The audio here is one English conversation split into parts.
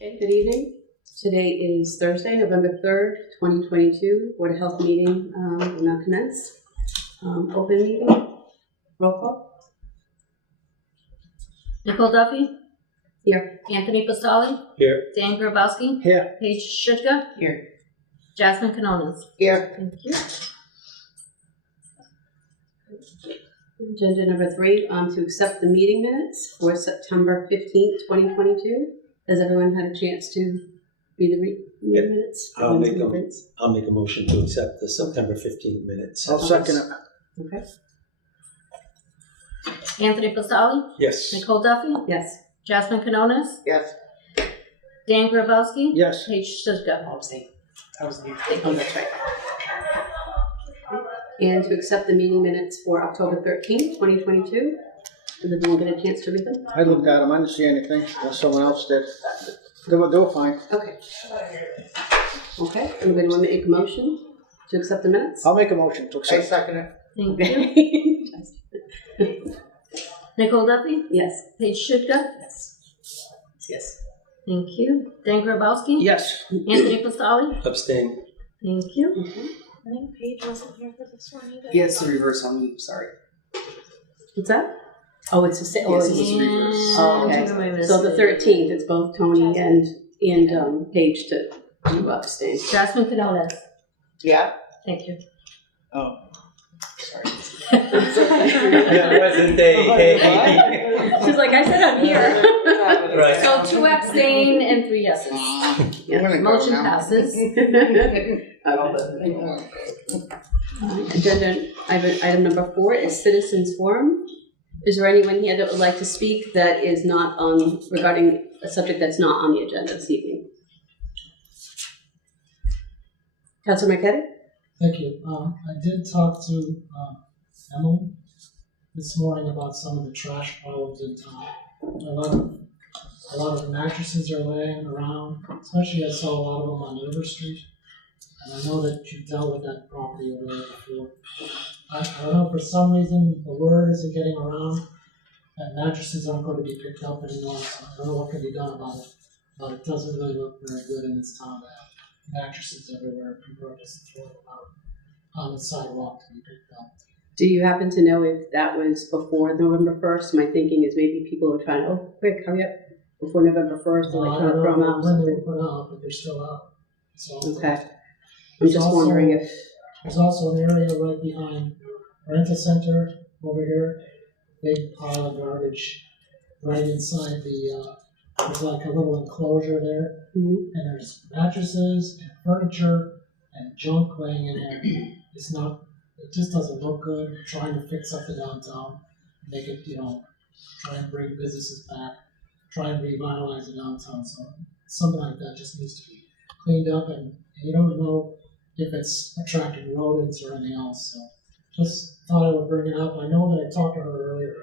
Okay, good evening. Today is Thursday, November 3rd, 2022. Board of Health meeting will now commence. Open meeting. Roll call. Nicole Duffy? Here. Anthony Pasali? Here. Dan Grabowski? Here. Paige Shutka? Here. Jasmine Canonas? Here. Thank you. Agenda number 3, to accept the meeting minutes for September 15th, 2022. Has everyone had a chance to read the meeting minutes? I'll make a motion to accept the September 15th minutes. I'll second it. Okay. Anthony Pasali? Yes. Nicole Duffy? Yes. Jasmine Canonas? Yes. Dan Grabowski? Yes. Paige Shutka? I was the oh, that's right. And to accept the meeting minutes for October 13th, 2022. Did everyone get a chance to read them? I looked at them. I didn't see anything. Unless someone else did. They were fine. Okay. Okay. Anybody want to make a motion to accept the minutes? I'll make a motion to accept. second it. Thank you. Okay. Nicole Duffy? Yes. Paige Shutka? Yes. Yes. Thank you. Dan Grabowski? Yes. Anthony Pasali? Abstain. Thank you. I think Paige wasn't here for this one either. Yeah, it's the reverse on me, sorry. What's that? Oh, it's the same. Yes, Oh, it's it's- the reverse. Oh, okay. Who am I so the missing? 13th, it's both Tony and Paige to abstain. Jasmine Canonas? Yeah? Thank you. Oh, sorry. Present day. She's like, I said I'm here. Right. So 2 abstain and 3 yeses. Yeah. Motion passes. Agenda item number 4 is citizens forum. Is there anyone here that would like to speak that is not on regarding a subject that's not on the agenda this evening? Councilor Marquetti? Thank you. I did talk to Emily this morning about some of the trash problems in town. A lot of mattresses are laying around, especially I saw a lot of them on River Street. And I know that you dealt with that property over there before. I don't know, for some reason, the word isn't getting around that mattresses aren't going to be picked up anymore, so I don't know what can be done about it. But it doesn't really look very good in this town to have mattresses everywhere. People are just throwing them out on the sidewalk to be picked up. Do you happen to know if that was before November 1st? My thinking is maybe people are trying to, oh, quick, hurry up, before November 1st, and I like don't throw them know out. when they were put out, but they're still out. So Okay. I'm just wondering if, there's also an area right behind Rental Center over here, big pile of garbage right inside the, there's like a little enclosure there, and there's mattresses and furniture and junk laying in there. It just doesn't look good. We're trying to fix up the downtown, make it, try and bring businesses back, try and revitalize the downtown. So something like that just needs to be cleaned up, and you don't know if it's attracting rodents or anything else. So just thought I would bring it up. I know that I talked to her earlier.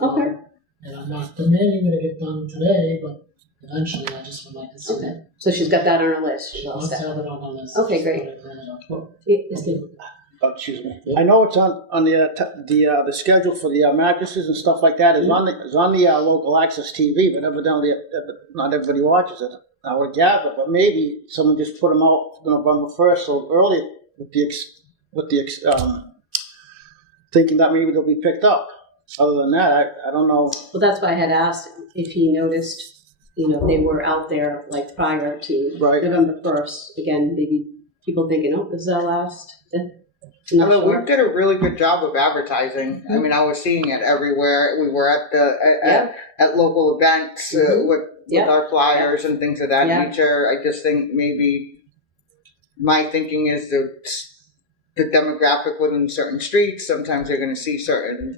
Okay. And I'm not demanding that it get done today, but eventually I just would like to see okay. it. So she's got that on her list. She's She all wants to set. have it on the list. Okay, great. Just thought I'd bring it up. Yes, Dave. Oh, excuse me. I know it's on the schedule for the mattresses and stuff like that is on the local access TV, but evidently not everybody watches it. I would gather, but maybe someone just put them out November 1st, so early with the thinking that maybe they'll be picked up. Other than that, I don't know. Well, that's why I had asked if he noticed, they were out there like prior to Right. November 1st. Again, maybe people thinking, oh, this is our last. I mean, we did a really good job of advertising. I mean, I was seeing it everywhere. We were at at local events with our flyers and things of that nature. I just think maybe my thinking is the demographic within certain streets. Sometimes they're going to see certain,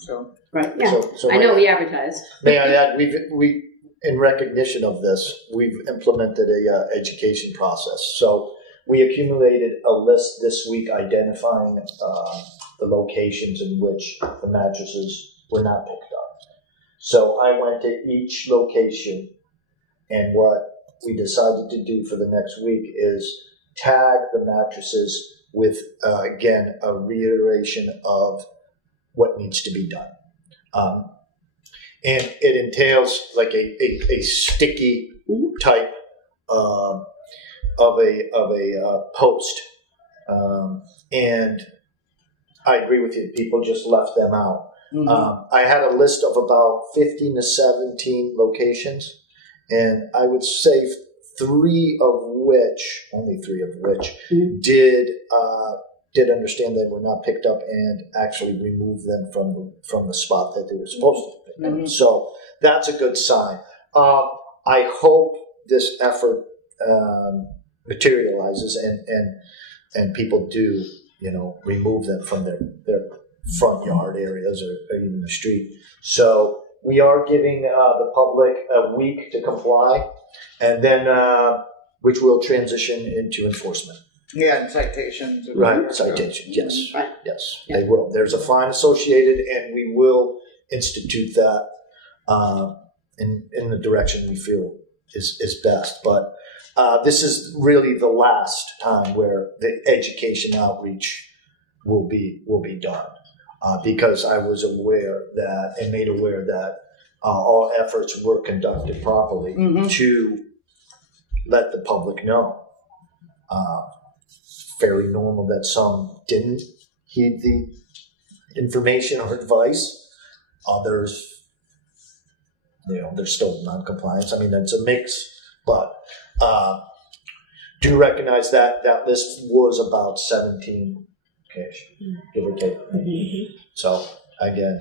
so. Right, yeah. So I know we advertised. may I add, we in recognition of this, we've implemented a education process. So we accumulated a list this week identifying the locations in which the mattresses were not picked up. So I went to each location, and what we decided to do for the next week is tag the mattresses with, again, a reiteration of what needs to be done. And it entails like a sticky type of a post. And I agree with you, people just left them out. I had a list of about 15 to 17 locations, and I would say only three of which did understand they were not picked up and actually removed them from the spot that they were supposed to be picked up. So that's a good sign. I hope this effort materializes and people do, remove them from their front yard areas or even the street. So we are giving the public a week to comply, and then which will transition into enforcement. Yeah, and citations. And Right, citations, yes, Right. yes, they will. There's a fine associated, and we will institute that in the direction we feel is best. But this is really the last time where the education outreach will be done, because I was aware that and made aware that all efforts were conducted properly to let the public know. Fairly normal that some didn't heed the information or advice. Others, they're still non-compliance. I mean, that's a mix, but do recognize that that list was about 17 cash, give or take. So again,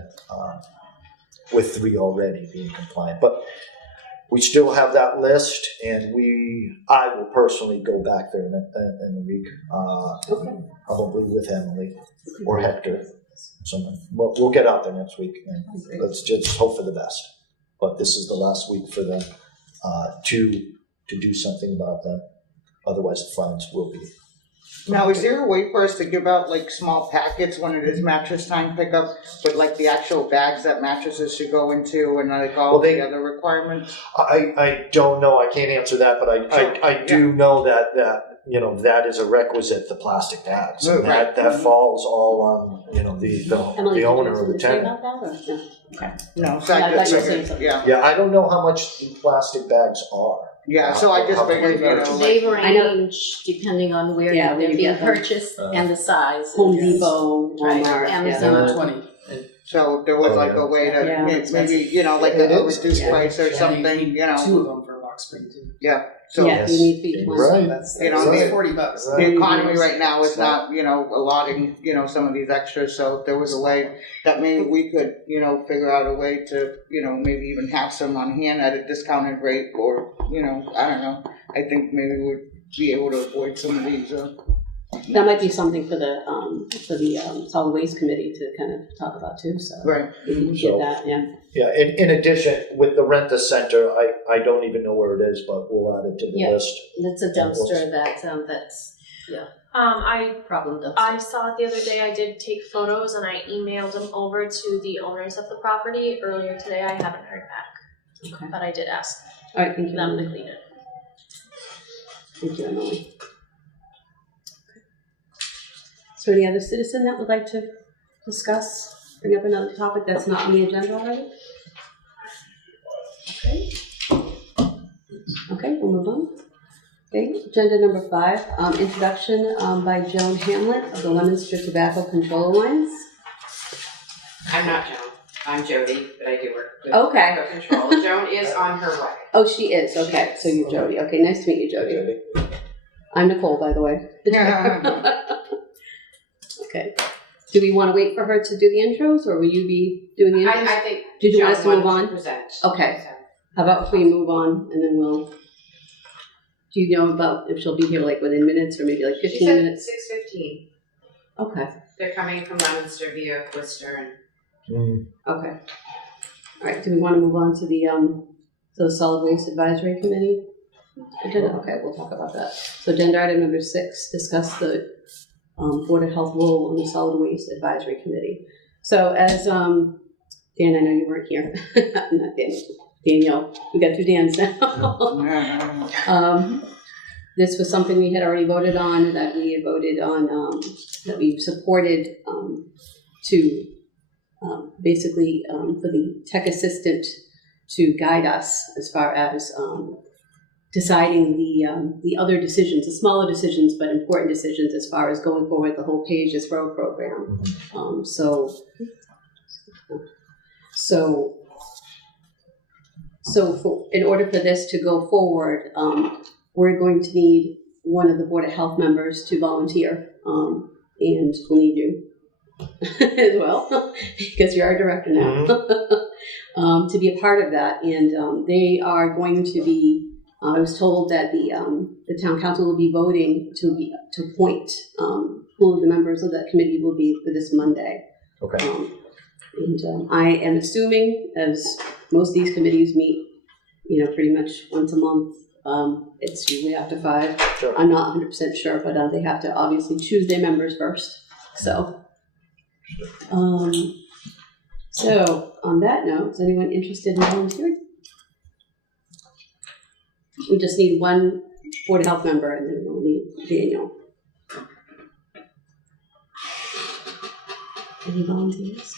with 3 already being compliant, but we still have that list, and I will personally go back there in a week, probably with Emily or Hector. Someone. We'll get out there next week, and let's just hope for the best. But this is the last week for them to do something about them. Otherwise, the fines will be. Now, is there a way for us to give out like small packets when it is mattress time pickup, with like the actual bags that mattresses should go into and like all the other requirements? I don't know. I can't answer that, but I do know that that is a requisite. The plastic bags, and that falls all on the owner or the tenant. No, so I I just thought you were saying figured, something. yeah, I don't know how much the plastic bags are. yeah. So I just figured, They I know- range depending on where Yeah, they're where you being get them. purchased and the size. Home Depot, Right, Walmart, Amazon. 20. so if there was like a way to Yeah. maybe like It a is. reduced Yeah. price or Yeah, something, you need 2 of them for a box spring too. yeah. So Yeah, you need each one. Right. That's the- $40. the economy right now is not, allotting, some of these extras, so if there was a way that maybe we could, figure out a way to, maybe even have some on hand at a discounted rate, or, I don't know, I think maybe we'd be able to avoid some of these, That might be something for the solid waste committee to kind of talk about too, so. right. We can So- get that, yeah. Yeah. In addition, with the Rent-A-Center, I don't even know where it is, but we'll add it to the Yeah. list. It's a dumpster that's I problem dumpster. I saw it the other day. I did take photos and I emailed them over to the owners of the property earlier today. I haven't heard back, Okay. but I did ask All right, thank you. them to clean it. Thank you, Emily. Is there any other citizen that would like to bring up another topic that's not on the agenda already? Okay, we'll move on. Okay, agenda number 5, introduction by Joan Hamlet of the Leominster Tobacco Control Alliance. I'm not Joan. I'm Jody, but I do work with Okay. Tobacco Control. Joan is on her way. Oh, she is, okay, so you're Jody. Okay, nice to meet you, Jody. I'm Nicole, by the way. Okay. Do we want to wait for her to do the intros, or will you be doing the intros? I think Did you Joan want us to move wanted on? present. Okay. So, How about if we move on, and then we'll, do you know about if she'll be here like within minutes, or maybe like she 15 said minutes? 6:15. Okay, They're coming from Leominster via Worcester, and okay. All right, do we want to move on to the Solid Waste Advisory Committee? Agenda, okay, we'll talk about that. So agenda item number 6, discuss the Board of Health role on the Solid Waste Advisory Committee. So as, Dan, I know you weren't here, not Daniel, we got 2 Dans now. This was something we had already voted on, that we had voted on, that we supported to basically for the tech assistant to guide us as far as deciding the other decisions, the smaller decisions, but important decisions as far as going forward the whole Pages Road program. In order for this to go forward, we're going to need one of the Board of Health members to volunteer, and we'll need you as well, because you're our director now, to be a part of that. And they are going to be, I was told that the town council will be voting to appoint who the members of that committee will be for this Monday. Okay. I am assuming, as most of these committees meet, pretty much once a month, it's usually after 5. Sure. I'm not 100% sure, but they have to obviously choose their members first. So, on that note, is anyone interested in volunteering? We just need one Board of Health member, and then we'll need Daniel. Any volunteers?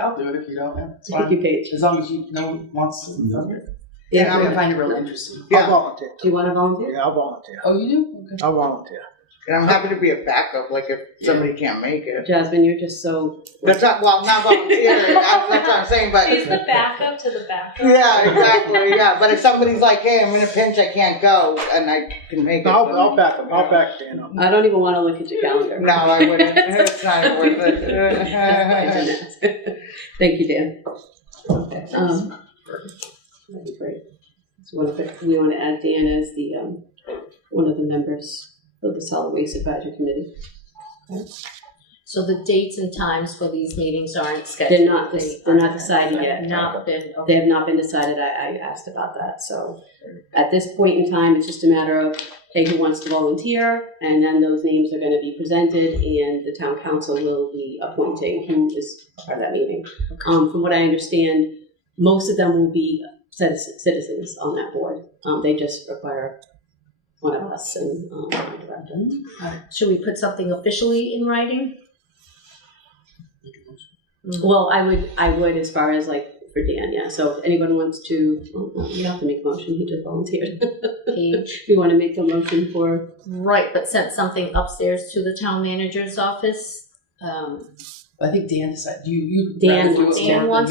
I'll do it if you don't. It's Thank fine. you, Paige. As long as no one wants to do it. Yeah, I find it really interesting. I'll volunteer. do you want to volunteer? Yeah, I'll volunteer. Oh, you do? Okay. I'll volunteer. And I'm happy to be a backup, like if somebody can't make it. Jasmine, you're just so. That's not, well, not volunteering, that's what I'm saying, but. She's the backup to the backup. Yeah, exactly, yeah, but if somebody's like, hey, I'm in a pinch, I can't go, and I can make it. I'll back him. I'll back Dan up. I don't even want to look at your calendar. No, I wouldn't, it's not worth it. Thank you, Dan. Okay. That'd be great. So we want to add Dan as the one of the members of the Solid Waste Advisory Committee. So the dates and times for these meetings aren't scheduled? They're not decided yet. Not been, They have not been decided. I asked about that. So at this point in time, it's just a matter of, hey, who wants to volunteer? And then those names are going to be presented, and the town council will be appointing who is part of that meeting. From what I understand, most of them will be citizens on that board. They just require one of us and my director. should we put something officially in writing? Well, I would as far as like for Dan, yeah. So if anyone wants to, you don't have to make a motion. He just volunteered. Page. We want to make a motion for. Right, but sent something upstairs to the town manager's office. I think Dan decided. Dan wants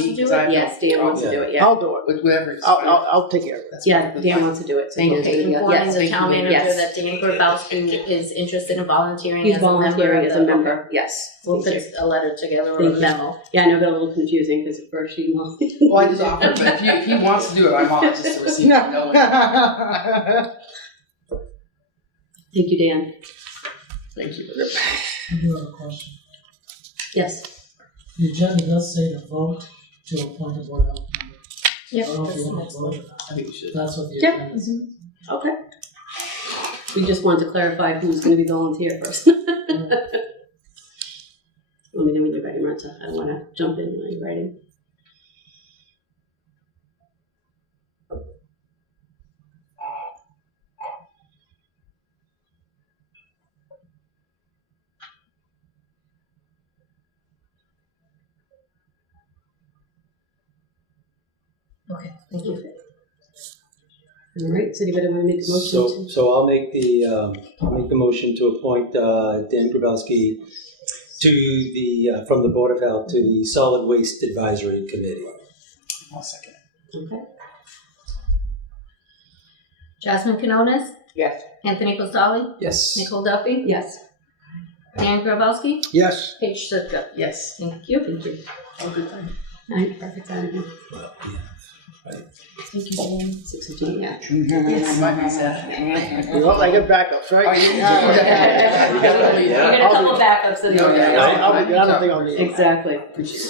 to do it? Yes, Dan wants to do it. Yeah. I'll do it. With whoever. It's I'll take care of it. Yeah, Dan wants to do it. So Thank you. Okay, informing Yes, the thank town you. manager Yes. that Dan Grabowski is interested in volunteering He's as a member. volunteering of as the- a member. Yes. We'll Thank put you. a letter together or Thank a you. memo. Yeah, I know it got a little confusing because at first she Well, I just offered, but if he wants to do it, I'm on just to receive it. No. Thank you, Dan. Thank you. I do have a question. Yes. The agenda does say to vote to appoint a board of health member. Yep, I don't know if that's you the want next to one. vote. I think we should. That's what the Yep. agenda says. Okay. We just wanted to clarify who's going to be volunteer first. Let me know when you're ready, Marta. I don't want to jump in when you're ready. Okay, thank you. All right. So anybody want to make a motion? So I'll make the motion to appoint Dan Grabowski to the from the Board of Health to the Solid Waste Advisory Committee. I'll second it. Okay. Jasmine Quinones, Yes. Anthony Costali, Yes. Nicole Duffy, Yes. Dan Grabowski, Yes. Paige Sitka. Yes. Thank you. Thank you. Oh, good time. All right. Perfect timing. Well, yeah, right. Thank you, Dan. 6:15. Yeah. Yes. Might be sad. You want like a backup, right? Oh, yeah. We got a couple of backups No, anyway. yeah. I don't think I'll need it. Exactly. Appreciate it.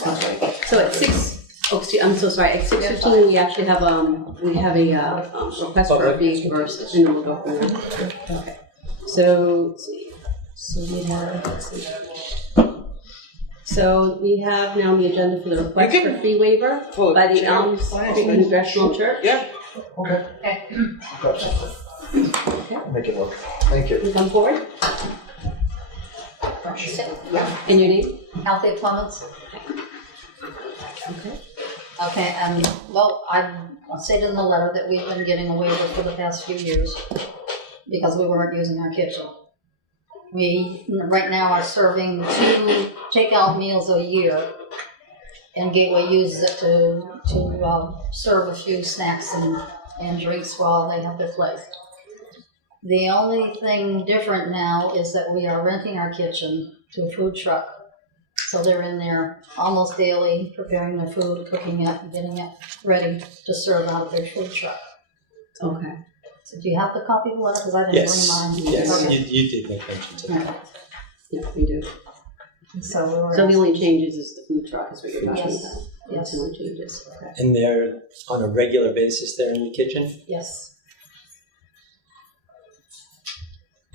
So at 6. Oh, I'm so sorry. At 6:15, we actually have a request for a fee first, and then we'll go from there. Okay. So let's see. So we have. Let's see. So we have now on the agenda for the request You can- for fee waiver Well, by the chair, Elms fine. Congregational Church. Yeah. Okay. Make it work. Thank you. Can you come forward? And your name? Althea Clements. Okay. Okay, well, I stated in the letter that we've been getting away with for the past few years because we weren't using our kitchen. We, right now, are serving 2 takeout meals a year, and Gateway uses it to serve a few snacks and drinks while they have their place. The only thing different now is that we are renting our kitchen to a food truck. So they're in there almost daily, preparing their food, cooking it, getting it ready to serve out of their food truck. Okay. So do you have the copy of the letter? Because I didn't Yes, bring mine. yes, Okay. you did make mention to that. Okay. Yeah, we do. So we were. So the only changes is the food truck is what you're talking Yes. about? Yes. That's the only changes, okay. And they're on a regular basis there in the kitchen? Yes.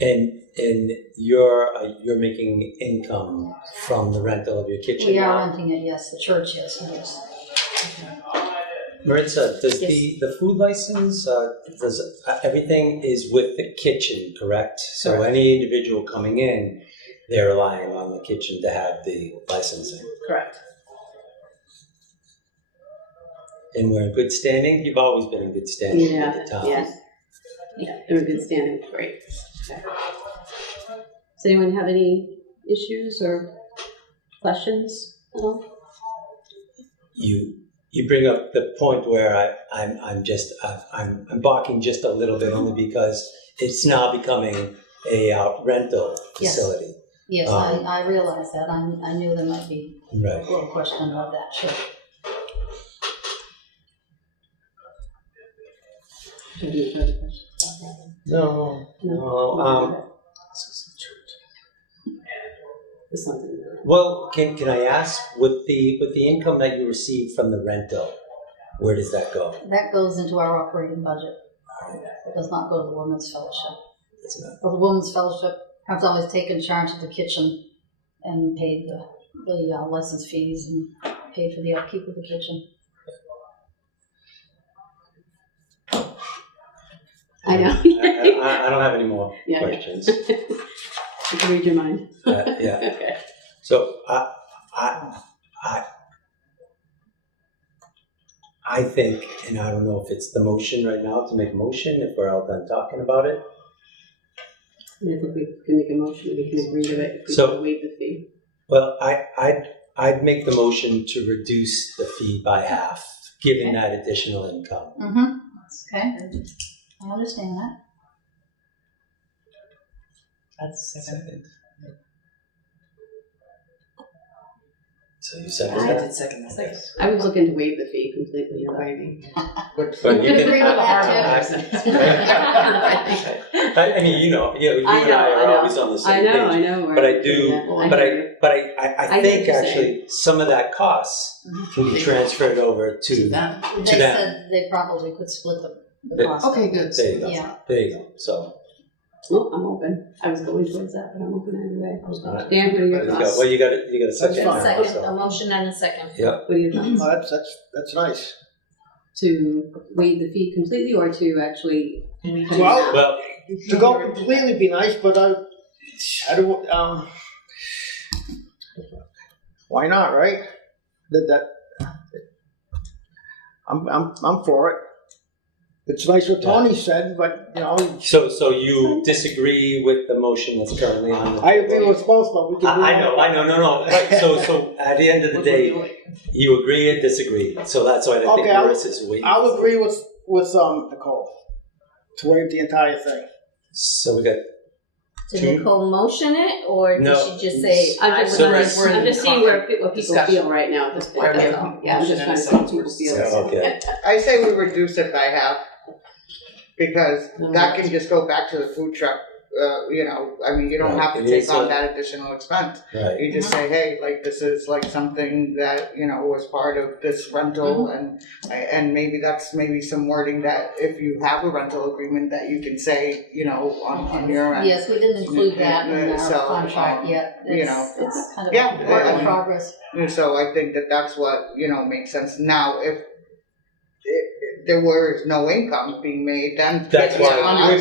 And you're making income from the rental of your kitchen We are now? renting it, yes. The church is, yes. Maritza, does Yes. the food license, everything is with the kitchen, correct? So Correct. any individual coming in, they're relying on the kitchen to have the licensing. Correct. And we're in good standing? You've always been in good standing Yeah, with the town. yes. Yeah, they're in good standing, great. Okay. Does anyone have any issues or questions at all? You bring up the point where I'm balking just a little bit only because it's now becoming a rental Yes. facility. Yes, Um, I realize that. I knew there might be Right. a little question about that, sure. Do you have any further questions about that? No. No. There's something there. Well, can I ask with the income that you receive from the rental, where does that go? That goes into our operating budget. It does not go to the Women's Fellowship. It's not. Well, the Women's Fellowship has always taken charge of the kitchen and paid the license fees and paid for the upkeep of the kitchen. I know. I don't have any more Yeah, yeah. questions. I can read your mind. Yeah. Okay. So I think, and I don't know if it's the motion right now to make a motion, if we're all done talking about it. And I think we can make a motion, we can agree to it, if we So- want to waive the fee. Well, I'd make the motion to reduce the fee by half, given that additional income. Mm-hmm. Okay. I understand that. That's second. So you second I that? did second that. Yes. I was looking to waive the fee completely. But you Agree can. with that, too. I mean, you and I know, I I are know. always on the I same know, page. I know. But I do, Yeah, but hear you. I I hear think what you're actually some of that cost can be transferred over To to. them. They To them. said they probably could split the They- cost. Okay, good. There you go. Yeah. There you go. So. Well, I'm open. I was going towards that, but I'm open either way. Alright. Dan, what are your There you go. thoughts? Well, you got a second. Okay, now, second, so. a motion and a second. Yep. What are your thoughts? Oh, that's nice. To waive the fee completely or to actually? Well, Well, to go completely be nice, but I don't, why not, right? I'm for it. It's nice what Tony said, but, so you disagree with the motion that's currently on the. I agree with both, but we can do I know, no. Right, so at the end of the day, you agree and disagree. So that's why I think Okay, Maurice is waiting. I'll agree with Nicole to waive the entire thing. So we got Did Two? Nicole motion it, or did No. she just say? I'm just, So I'm we're- just, we're in I'm just seeing what people discussion. feel right now at this point. Right, we That's have all. Yeah, I'm just motion trying to and see what second. people feel. Yeah, okay. I say we reduce it by half, because that can just go back to the food truck, you don't Right, have to it take is on a- that additional expense. right. You just say, hey, like, this is like something that, was part of this rental, and maybe that's some wording that if you have a rental agreement that you can say, on your end. Yes, we didn't include that in So, our contract yet. It's kind of yeah, a work I in mean- progress. So I think that that's what, makes sense. Now, if there was no income being made, then. That's why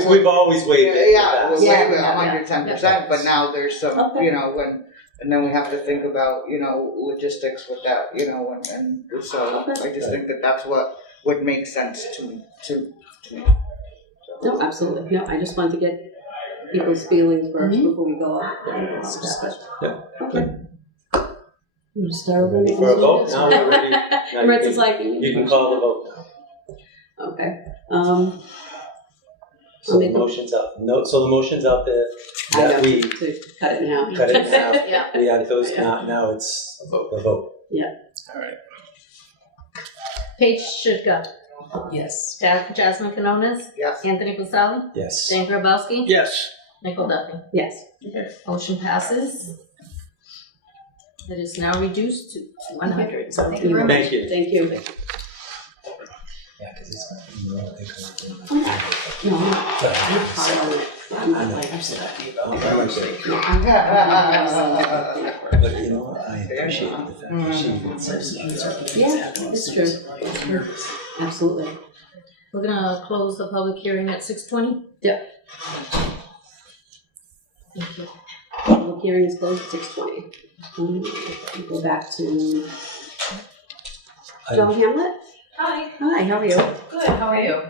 we've always waived it. Yeah, we'll Yeah, waive it yeah, 110%, but now there's some, Okay. when And then we have to think about, logistics with that, and so I just think that that's what would make sense to me. No, absolutely, no, I just wanted to get people's feelings first before we go up. Yeah. Okay. You just start over. Ready for a vote? No, we're ready. Now you Maritza's can- like. You can call the vote now. Okay, So the motion's out. No, so the motion's out there I that know, we to cut it now. cut it in half. Yeah. We added those, now it's the vote. Paige Schidtke, Yes. Jasmine Canonis, Yes. Anthony Vasali, Yes. Dan Grabowski, Yes. Nicole Duffy. Yes. Motion passes. It is now reduced to 100. Thank you very much. Thank you. Thank you. Yeah, because it's not. No, I'm hard on it. I'm not like, I'm so happy about But you know what, I appreciate the fact that she even says that. Yeah, it's true. Absolutely. We're gonna close the public hearing at 6:20. Yep. Thank you. Public hearing is closed at 6:20. Go back to Joan Hamlet. Hi, Hi, how are you? good, how are you?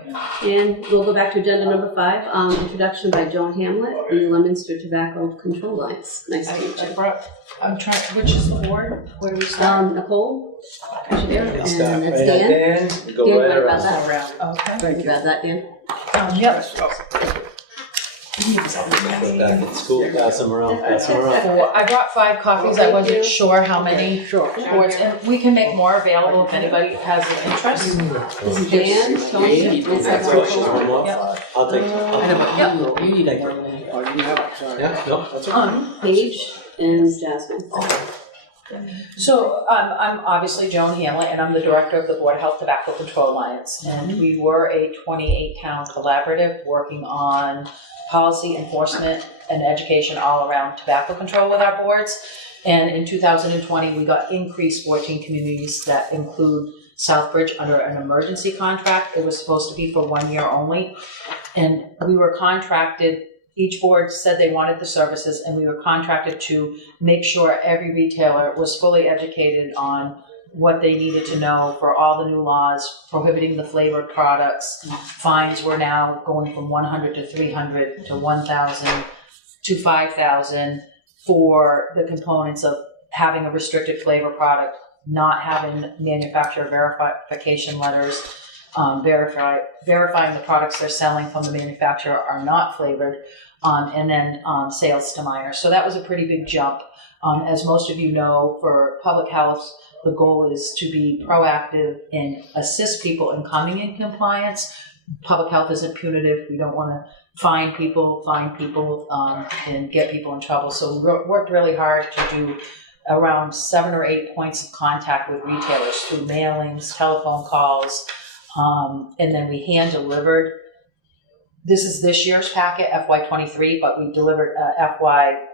And we'll go back to agenda number 5, introduction by Joan Hamlet, the Leominster Tobacco Control Lines. Nice to meet you. I'm trying, which is the board? Where do we start? Nicole, is there? And Stop that's right at Dan. Dan, go Dan, right what about around. that? Around, okay. You got that, Dan? Yep. Go back in school, pass them around. I brought 5 copies, I wasn't sure how many Sure. boards, and we can make more available if anybody has an interest. This is Dan, Tony, and That's what she's Nicole. doing. Yep. I'll take, I know, but yeah, you need Thank it. you. Oh, you have it, sorry. Yeah, no, that's okay. Paige and Jasmine. So I'm obviously Joan Hamlet, and I'm the director of the Board of Health Tobacco Control Alliance. And we were a 28-town collaborative working on policy enforcement and education all around tobacco control with our boards. And in 2020, we got increased 14 communities that include Southbridge under an emergency contract. It was supposed to be for 1 year only. And we were contracted, each board said they wanted the services, and we were contracted to make sure every retailer was fully educated on what they needed to know for all the new laws prohibiting the flavored products. Fines were now going from 100 to 300 to 1,000 to 5,000 for the components of having a restricted flavor product, not having manufacturer verification letters, verifying the products they're selling from the manufacturer are not flavored, and then sales to minors. So that was a pretty big jump. As most of you know, for public health, the goal is to be proactive and assist people in coming in compliance. Public health isn't punitive. We don't want to fine people, and get people in trouble. So we worked really hard to do around 7 or 8 points of contact with retailers through mailings, telephone calls, and then we hand delivered. This is this year's packet, FY23, but we delivered FY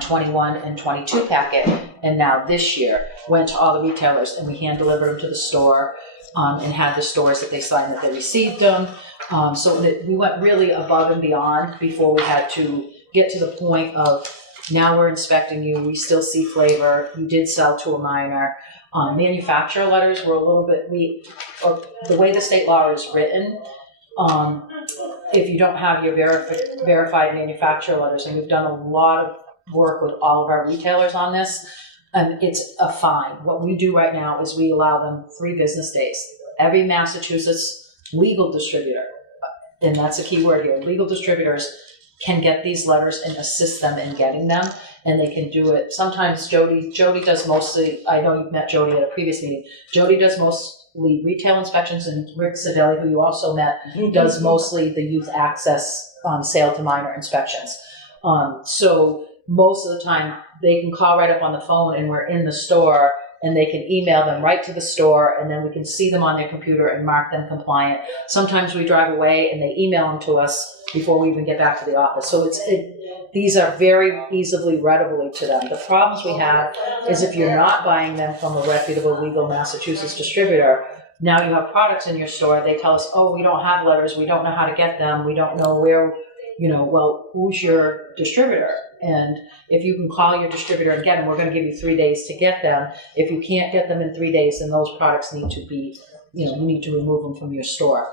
21 and 22 packet, and now this year went to all the retailers, and we hand delivered them to the store, and had the stores that they signed that they received them. So that we went really above and beyond before we had to get to the point of, now we're inspecting you, we still see flavor, you did sell to a minor. Manufacturer letters were a little bit, the way the state law is written, if you don't have your verified manufacturer letters, and we've done a lot of work with all of our retailers on this, it's a fine. What we do right now is we allow them 3 business days. Every Massachusetts legal distributor, and that's a key word here, legal distributors can get these letters and assist them in getting them, and they can do it. Sometimes Jody does mostly, I know you've met Jody at a previous meeting, Jody does mostly retail inspections, and Rick Savelli, who you also met, does mostly the youth access sale to minor inspections. So most of the time they can call right up on the phone, and we're in the store, and they can email them right to the store, and then we can see them on their computer and mark them compliant. Sometimes we drive away and they email them to us before we even get back to the office. So these are very easily readable to them. The problems we have is if you're not buying them from a reputable legal Massachusetts distributor, now you have products in your store, they tell us, oh, we don't have letters, we don't know how to get them, we don't know where well, who's your distributor? And if you can call your distributor and get them, we're going to give you 3 days to get them. If you can't get them in 3 days, then those products need to be, you need to remove them from your store.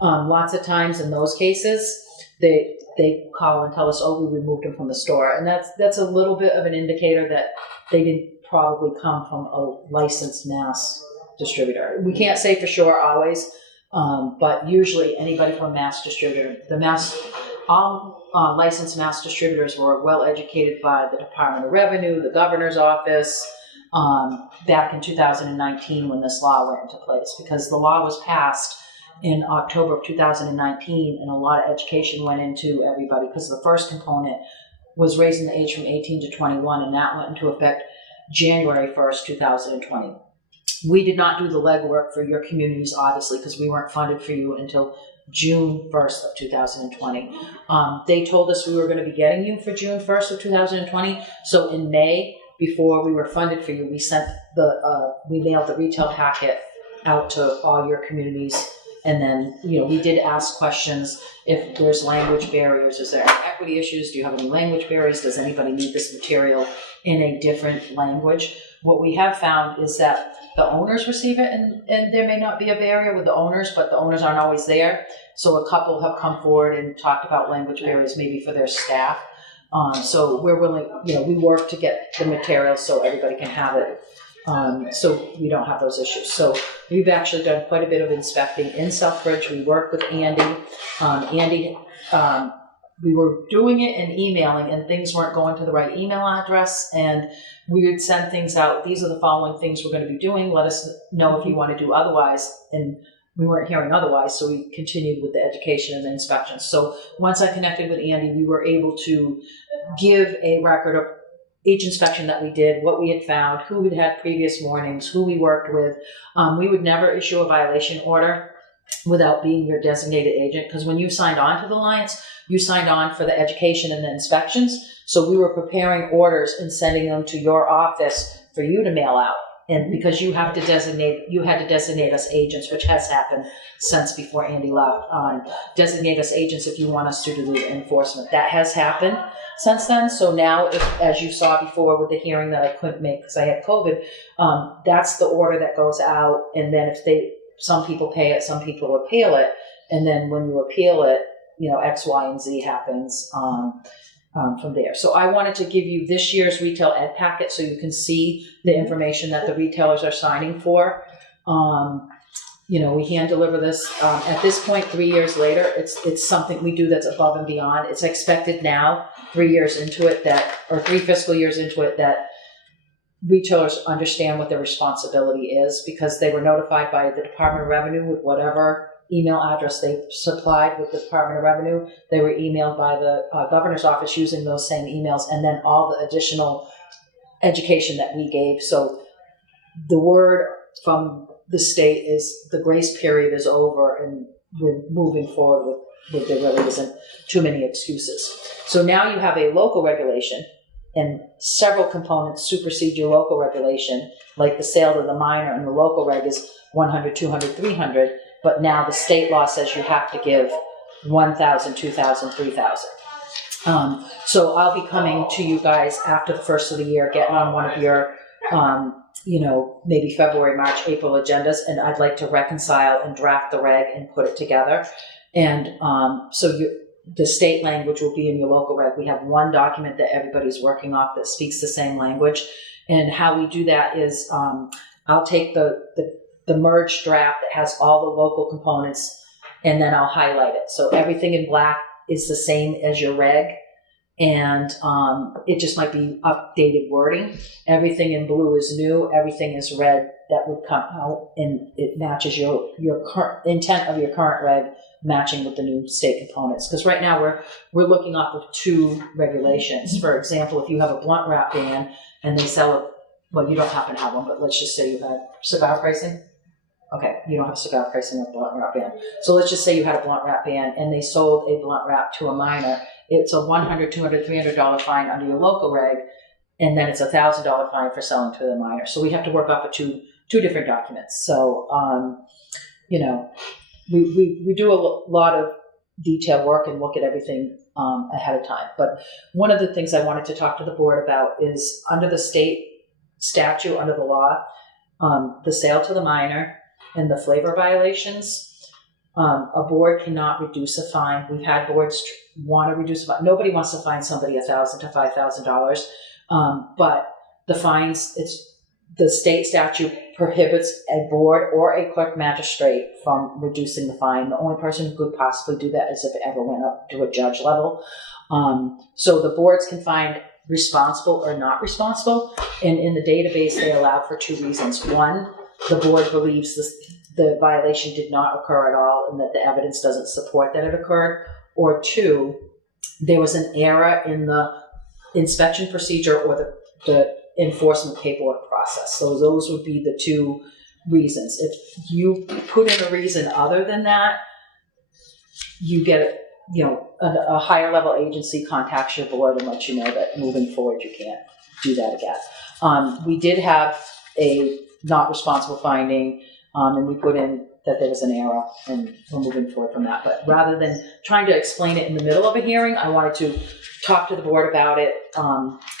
Lots of times in those cases, they call and tell us, oh, we removed them from the store. And that's a little bit of an indicator that they didn't probably come from a licensed mass distributor. We can't say for sure always, but usually anybody from a mass distributor, all licensed mass distributors were well educated by the Department of Revenue, the governor's office, back in 2019 when this law went into place, because the law was passed in October of 2019, and a lot of education went into everybody, because the first component was raising the age from 18 to 21, and that went into effect January 1st, 2020. We did not do the legwork for your communities, obviously, because we weren't funded for you until June 1st of 2020. They told us we were going to be getting you for June 1st of 2020. So in May, before we were funded for you, we mailed the retail packet out to all your communities. And then, we did ask questions if there's language barriers. Is there any equity issues? Do you have any language barriers? Does anybody need this material in a different language? What we have found is that the owners receive it, and there may not be a barrier with the owners, but the owners aren't always there. So a couple have come forward and talked about language barriers maybe for their staff. So we're willing, we work to get the material so everybody can have it. So we don't have those issues. So we've actually done quite a bit of inspecting in Southbridge. We work with Andy. We were doing it and emailing, and things weren't going to the right email address, and we would send things out. These are the following things we're going to be doing. Let us know if you want to do otherwise. And we weren't hearing otherwise, so we continued with the education and the inspections. So once I connected with Andy, we were able to give a record of each inspection that we did, what we had found, who had had previous warnings, who we worked with. We would never issue a violation order without being your designated agent, because when you signed on to the Alliance, you signed on for the education and the inspections. So we were preparing orders and sending them to your office for you to mail out. And because you had to designate us agents, which has happened since before Andy left. Designate us agents if you want us to do the enforcement. That has happened since then. So now, as you saw before with the hearing that I couldn't make because I had COVID, that's the order that goes out. And then some people pay it, some people appeal it. And then when you appeal it, X, Y, and Z happens from there. So I wanted to give you this year's retail ed packet so you can see the information that the retailers are signing for. We hand deliver this. At this point, 3 years later, it's something we do that's above and beyond. It's expected now, 3 years into it, or 3 fiscal years into it, that retailers understand what their responsibility is, because they were notified by the Department of Revenue with whatever email address they supplied with the Department of Revenue. They were emailed by the governor's office using those same emails, and then all the additional education that we gave. So the word from the state is the grace period is over, and we're moving forward with there really isn't too many excuses. So now you have a local regulation, and several components supersede your local regulation, like the sale to the minor, and the local reg is 100, 200, 300. But now the state law says you have to give 1,000, 2,000, 3,000. So I'll be coming to you guys after the first of the year, getting on one of your, maybe February, March, April agendas, and I'd like to reconcile and draft the reg and put it together. And the state language will be in your local reg. We have one document that everybody's working off that speaks the same language. And how we do that is I'll take the merged draft that has all the local components, and then I'll highlight it. So everything in black is the same as your reg, and it just might be updated wording. Everything in blue is new. Everything is red that would come out, and it matches your current intent of your current reg, matching with the new state components. Because right now we're looking off of 2 regulations. For example, if you have a blunt wrap ban and they sell well, you don't happen to have one, but let's just say you had cigar pricing. Okay, you don't have cigar pricing of blunt wrap ban. So let's just say you had a blunt wrap ban and they sold a blunt wrap to a minor. It's a $100, $200, $300 fine under your local reg, and then it's a $1,000 fine for selling to the minor. So we have to work off of two different documents. So, we do a lot of detail work and look at everything ahead of time. But one of the things I wanted to talk to the board about is under the state statute, under the law, the sale to the minor and the flavor violations, a board cannot reduce a fine. We've had boards want to reduce a fine. Nobody wants to fine somebody $1,000 to $5,000, but the fines, the state statute prohibits a board or a clerk magistrate from reducing the fine. The only person who could possibly do that is if it ever went up to a judge level. So the boards can find responsible or not responsible, and in the database they allow for two reasons. One, the board believes the violation did not occur at all and that the evidence doesn't support that it occurred, or two, there was an error in the inspection procedure or the enforcement paperwork process. So those would be the two reasons. If you put in a reason other than that, you get a higher level agency contacts your board and lets you know that moving forward you can't do that again. We did have a not responsible finding, and we put in that there was an error, and we're moving forward from that. But rather than trying to explain it in the middle of a hearing, I wanted to talk to the board about it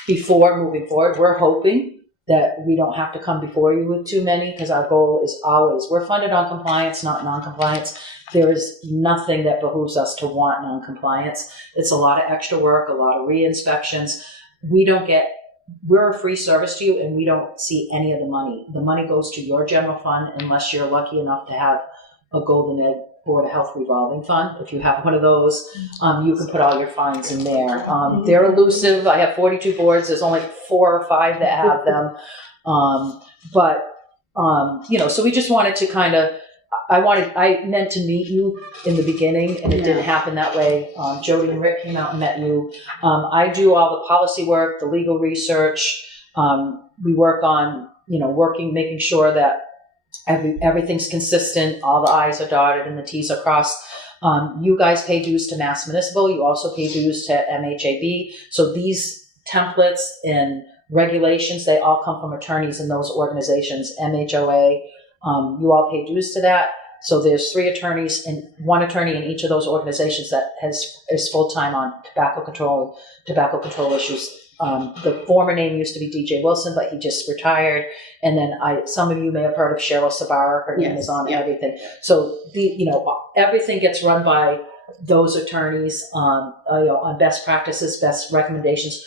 before moving forward. We're hoping that we don't have to come before you with too many, because our goal is always, we're funded on compliance, not non-compliance. There is nothing that behooves us to want non-compliance. It's a lot of extra work, a lot of re-inspections. We're a free service to you, and we don't see any of the money. The money goes to your general fund unless you're lucky enough to have a Golden Egg Board of Health revolving fund. If you have one of those, you can put all your fines in there. They're elusive. I have 42 boards. There's only 4 or 5 that have them. So we just wanted to kind of, I meant to meet you in the beginning, and it didn't happen that way. Jody and Rick came out and met you. I do all the policy work, the legal research. We work on, making sure that everything's consistent, all the I's are dotted and the T's are crossed. You guys pay dues to Mass Municipal. You also pay dues to MHAB. So these templates and regulations, they all come from attorneys in those organizations, MHOA. You all pay dues to that. So there's 3 attorneys and 1 attorney in each of those organizations that is full-time on tobacco control issues. The former name used to be DJ Wilson, but he just retired. And then some of you may have heard of Cheryl Sabara. Her name is on everything. So everything gets run by those attorneys on best practices, best recommendations.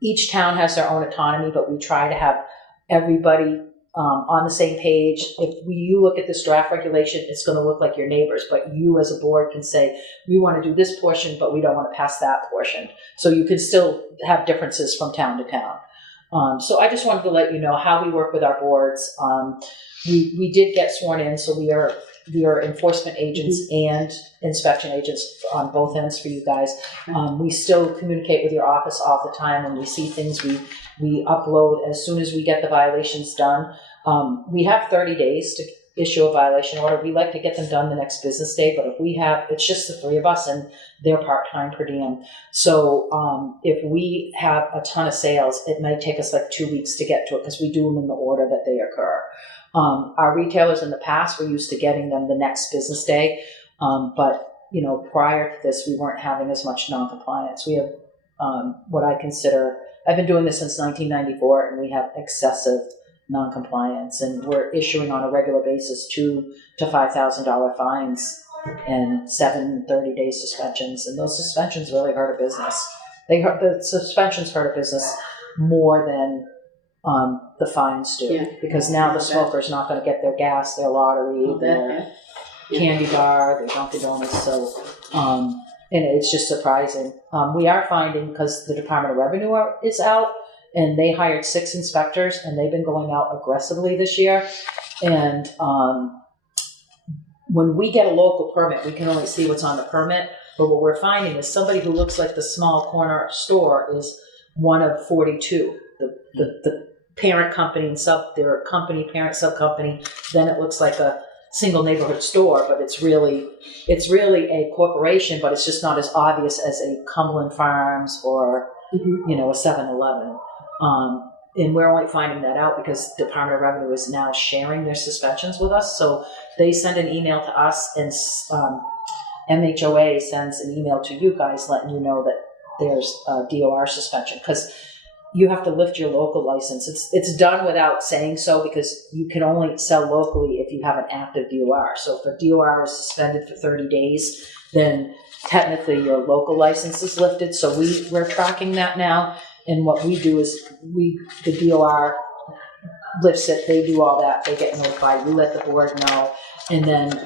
Each town has their own autonomy, but we try to have everybody on the same page. If you look at this draft regulation, it's going to look like your neighbors, but you as a board can say, we want to do this portion, but we don't want to pass that portion. So you can still have differences from town to town. So I just wanted to let you know how we work with our boards. We did get sworn in, so we are enforcement agents and inspection agents on both ends for you guys. We still communicate with your office all the time. When we see things, we upload as soon as we get the violations done. We have 30 days to issue a violation order. We like to get them done the next business day, but it's just the 3 of us and they're part-time per diem. So if we have a ton of sales, it might take us like 2 weeks to get to it because we do them in the order that they occur. Our retailers in the past were used to getting them the next business day, but prior to this, we weren't having as much non-compliance. We have what I consider, I've been doing this since 1994, and we have excessive non-compliance, and we're issuing on a regular basis $2,000 to $5,000 fines and 7 30-day suspensions, and those suspensions really hurt a business. The suspensions hurt a business more than the fines do, because now the smoker's not going to get their gas, their lottery, their candy bar, their Dunkin' Donuts. So, and it's just surprising. We are finding, because the Department of Revenue is out, and they hired 6 inspectors, and they've been going out aggressively this year. And when we get a local permit, we can only see what's on the permit. But what we're finding is somebody who looks like the small corner store is one of 42. The parent company and their company, parent sub-company, then it looks like a single neighborhood store, but it's really a corporation, but it's just not as obvious as a Cumberland Farms or a 7-Eleven. And we're only finding that out because the Department of Revenue is now sharing their suspensions with us. So they send an email to us MHOA sends an email to you guys letting you know that there's a DOR suspension, because you have to lift your local license. It's done without saying so, because you can only sell locally if you have an active DOR. So if a DOR is suspended for 30 days, then technically your local license is lifted. So we're tracking that now. And what we do is the DOR lifts it, they do all that, they get notified, we let the board know. And then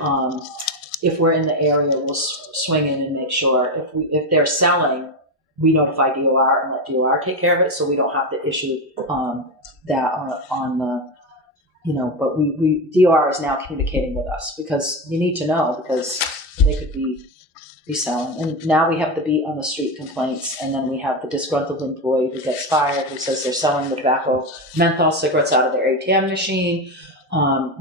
if we're in the area, we'll swing in and make sure if they're selling, we notify DOR and let DOR take care of it, so we don't have to issue that on the, but DOR is now communicating with us, because you need to know, because they could be selling. And now we have the beat on the street complaints, and then we have the disgruntled employee who gets fired, who says they're selling the tobacco menthol cigarettes out of their ATM machine.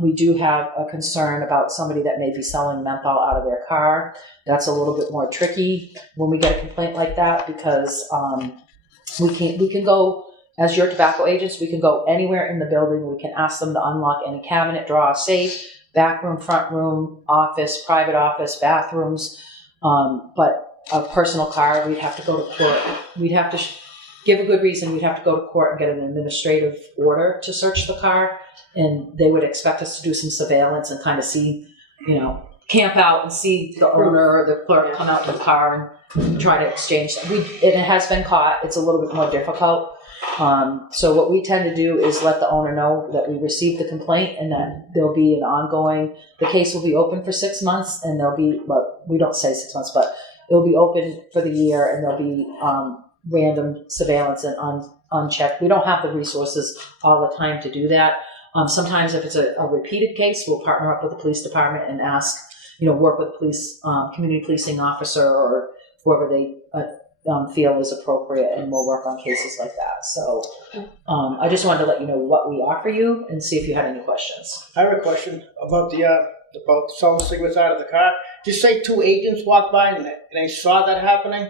We do have a concern about somebody that may be selling menthol out of their car. That's a little bit more tricky when we get a complaint like that, because we can go, as your tobacco agents, we can go anywhere in the building. We can ask them to unlock any cabinet, drawer, safe, back room, front room, office, private office, bathrooms. But a personal car, we'd have to go to court. We'd have to give a good reason. We'd have to go to court and get an administrative order to search the car. And they would expect us to do some surveillance and kind of see, camp out and see the owner or the clerk come out to the car and try to exchange. And it has been caught. It's a little bit more difficult. So what we tend to do is let the owner know that we received the complaint and that there'll be an ongoing, the case will be open for 6 months, and there'll be, we don't say 6 months, but it'll be open for the year, and there'll be random surveillance and unchecked. We don't have the resources all the time to do that. Sometimes if it's a repeated case, we'll partner up with the police department and ask, work with police, community policing officer or whoever they feel is appropriate, and we'll work on cases like that. So I just wanted to let you know what we offer you and see if you had any questions. I have a question about about selling cigarettes out of the car. Just say 2 agents walked by and they saw that happening,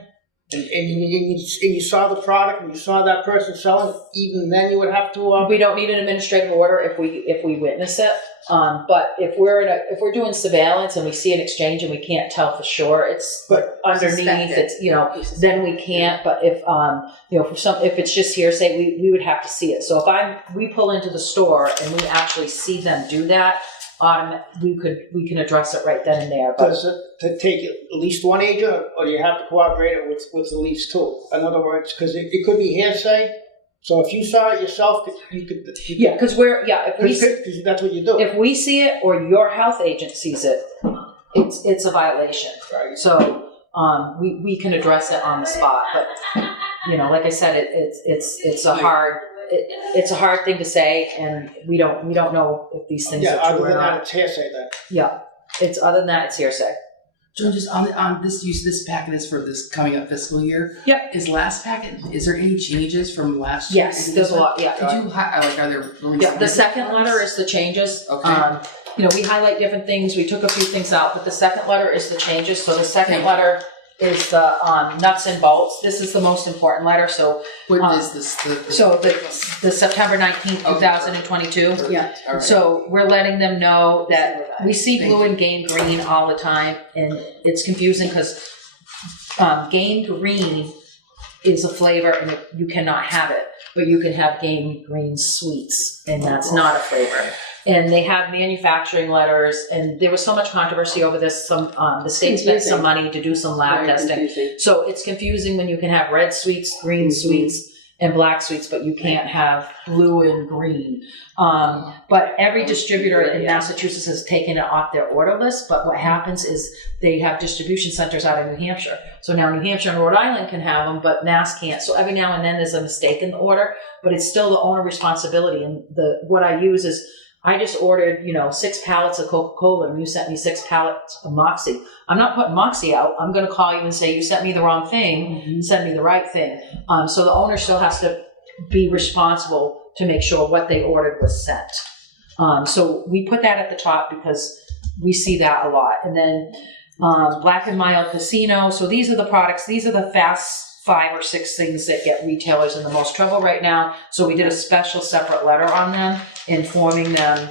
and you saw the product and you saw that person selling. Even then, you would have to. We don't need an administrative order if we witness it. But if we're doing surveillance and we see an exchange and we can't tell for sure, it's underneath. It's then we can't. But if if it's just hearsay, we would have to see it. So if we pull into the store and we actually see them do that, we can address it right then and there. But does it take at least 1 agent, or do you have to cooperate it with at least 2? In other words, because it could be hearsay. So if you saw it yourself, you could because because that's what you do. If we see it or your health agent sees it, it's a violation. Right. So we can address it on the spot. But like I said, it's a hard thing to say, and we don't know if these things are true other or than not. that, it's hearsay then. Yeah, other than that, it's hearsay. So just on this packet is for this coming up fiscal year. Yep. Is there any changes from last year? Yes, there's a lot. Yeah. Could you are there? Yeah. The second letter is the changes. Okay. We highlight different things. We took a few things out, but the second letter is the changes. So the second letter is the nuts and bolts. This is the most important letter. So what is this? So the September 19th, 2022. Yeah. Right. So we're letting them know that we see blue and game green all the time, and it's confusing because game green is a flavor and you cannot have it, but you can have game green sweets, and that's not a flavor. And they have manufacturing letters, and there was so much controversy over this. The state spent some money to do some lab testing. Confusing. So it's confusing when you can have red sweets, green sweets, and black sweets, but you can't have blue and green. But every distributor in Massachusetts has taken it off their order list, but what happens is they have distribution centers out of New Hampshire. So now New Hampshire and Rhode Island can have them, but Mass can't. So every now and then there's a mistake in the order, but it's still the owner responsibility. And what I use is, I just ordered, 6 pallets of Coca-Cola, and you sent me 6 pallets of Moxie. I'm not putting Moxie out. I'm going to call you and say, you sent me the wrong thing, send me the right thing. So the owner still has to be responsible to make sure what they ordered was sent. So we put that at the top because we see that a lot. And then Black and Mild Casino. So these are the products. These are the fast 5 or 6 things that get retailers in the most trouble right now. So we did a special separate letter on them, informing them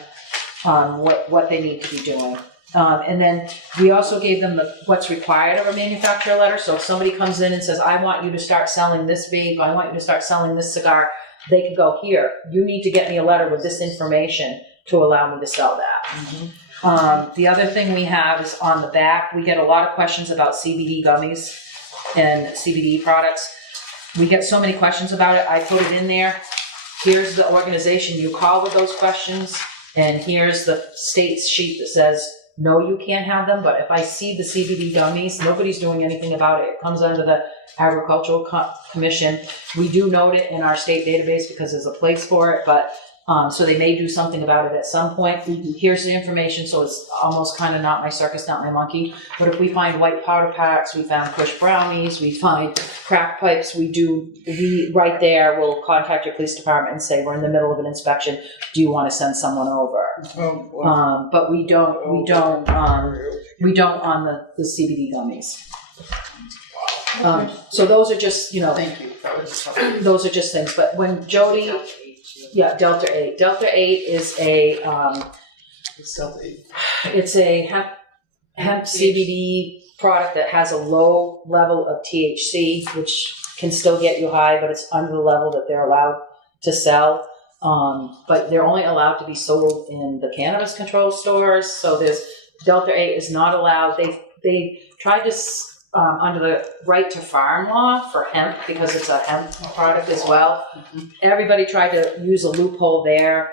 what they need to be doing. And then we also gave them what's required of a manufacturer letter. So if somebody comes in and says, I want you to start selling this vape, I want you to start selling this cigar, they could go, here, you need to get me a letter with this information to allow me to sell that. The other thing we have is on the back, we get a lot of questions about CBD gummies and CBD products. We get so many questions about it. I put it in there. Here's the organization you call with those questions. And here's the state's sheet that says, no, you can't have them. But if I see the CBD gummies, nobody's doing anything about it. It comes under the Agricultural Commission. We do note it in our state database because there's a place for it, but so they may do something about it at some point. Here's the information, so it's almost kind of not my circus, not my monkey. But if we find white powder packs, we found Kush brownies, we find crack pipes, we right there will contact your police department and say, we're in the middle of an inspection. Do you want to send someone over? But we don't on the CBD gummies. So those are just, Thank you. That was just helpful. those are just things. But when Jody, Delta 8. Delta 8 is it's a hemp CBD product that has a low level of THC, which can still get you high, but it's under the level that they're allowed to sell. But they're only allowed to be sold in the cannabis control stores. So Delta 8 is not allowed. They tried to under the right to farm law for hemp, because it's a hemp product as well. Everybody tried to use a loophole there.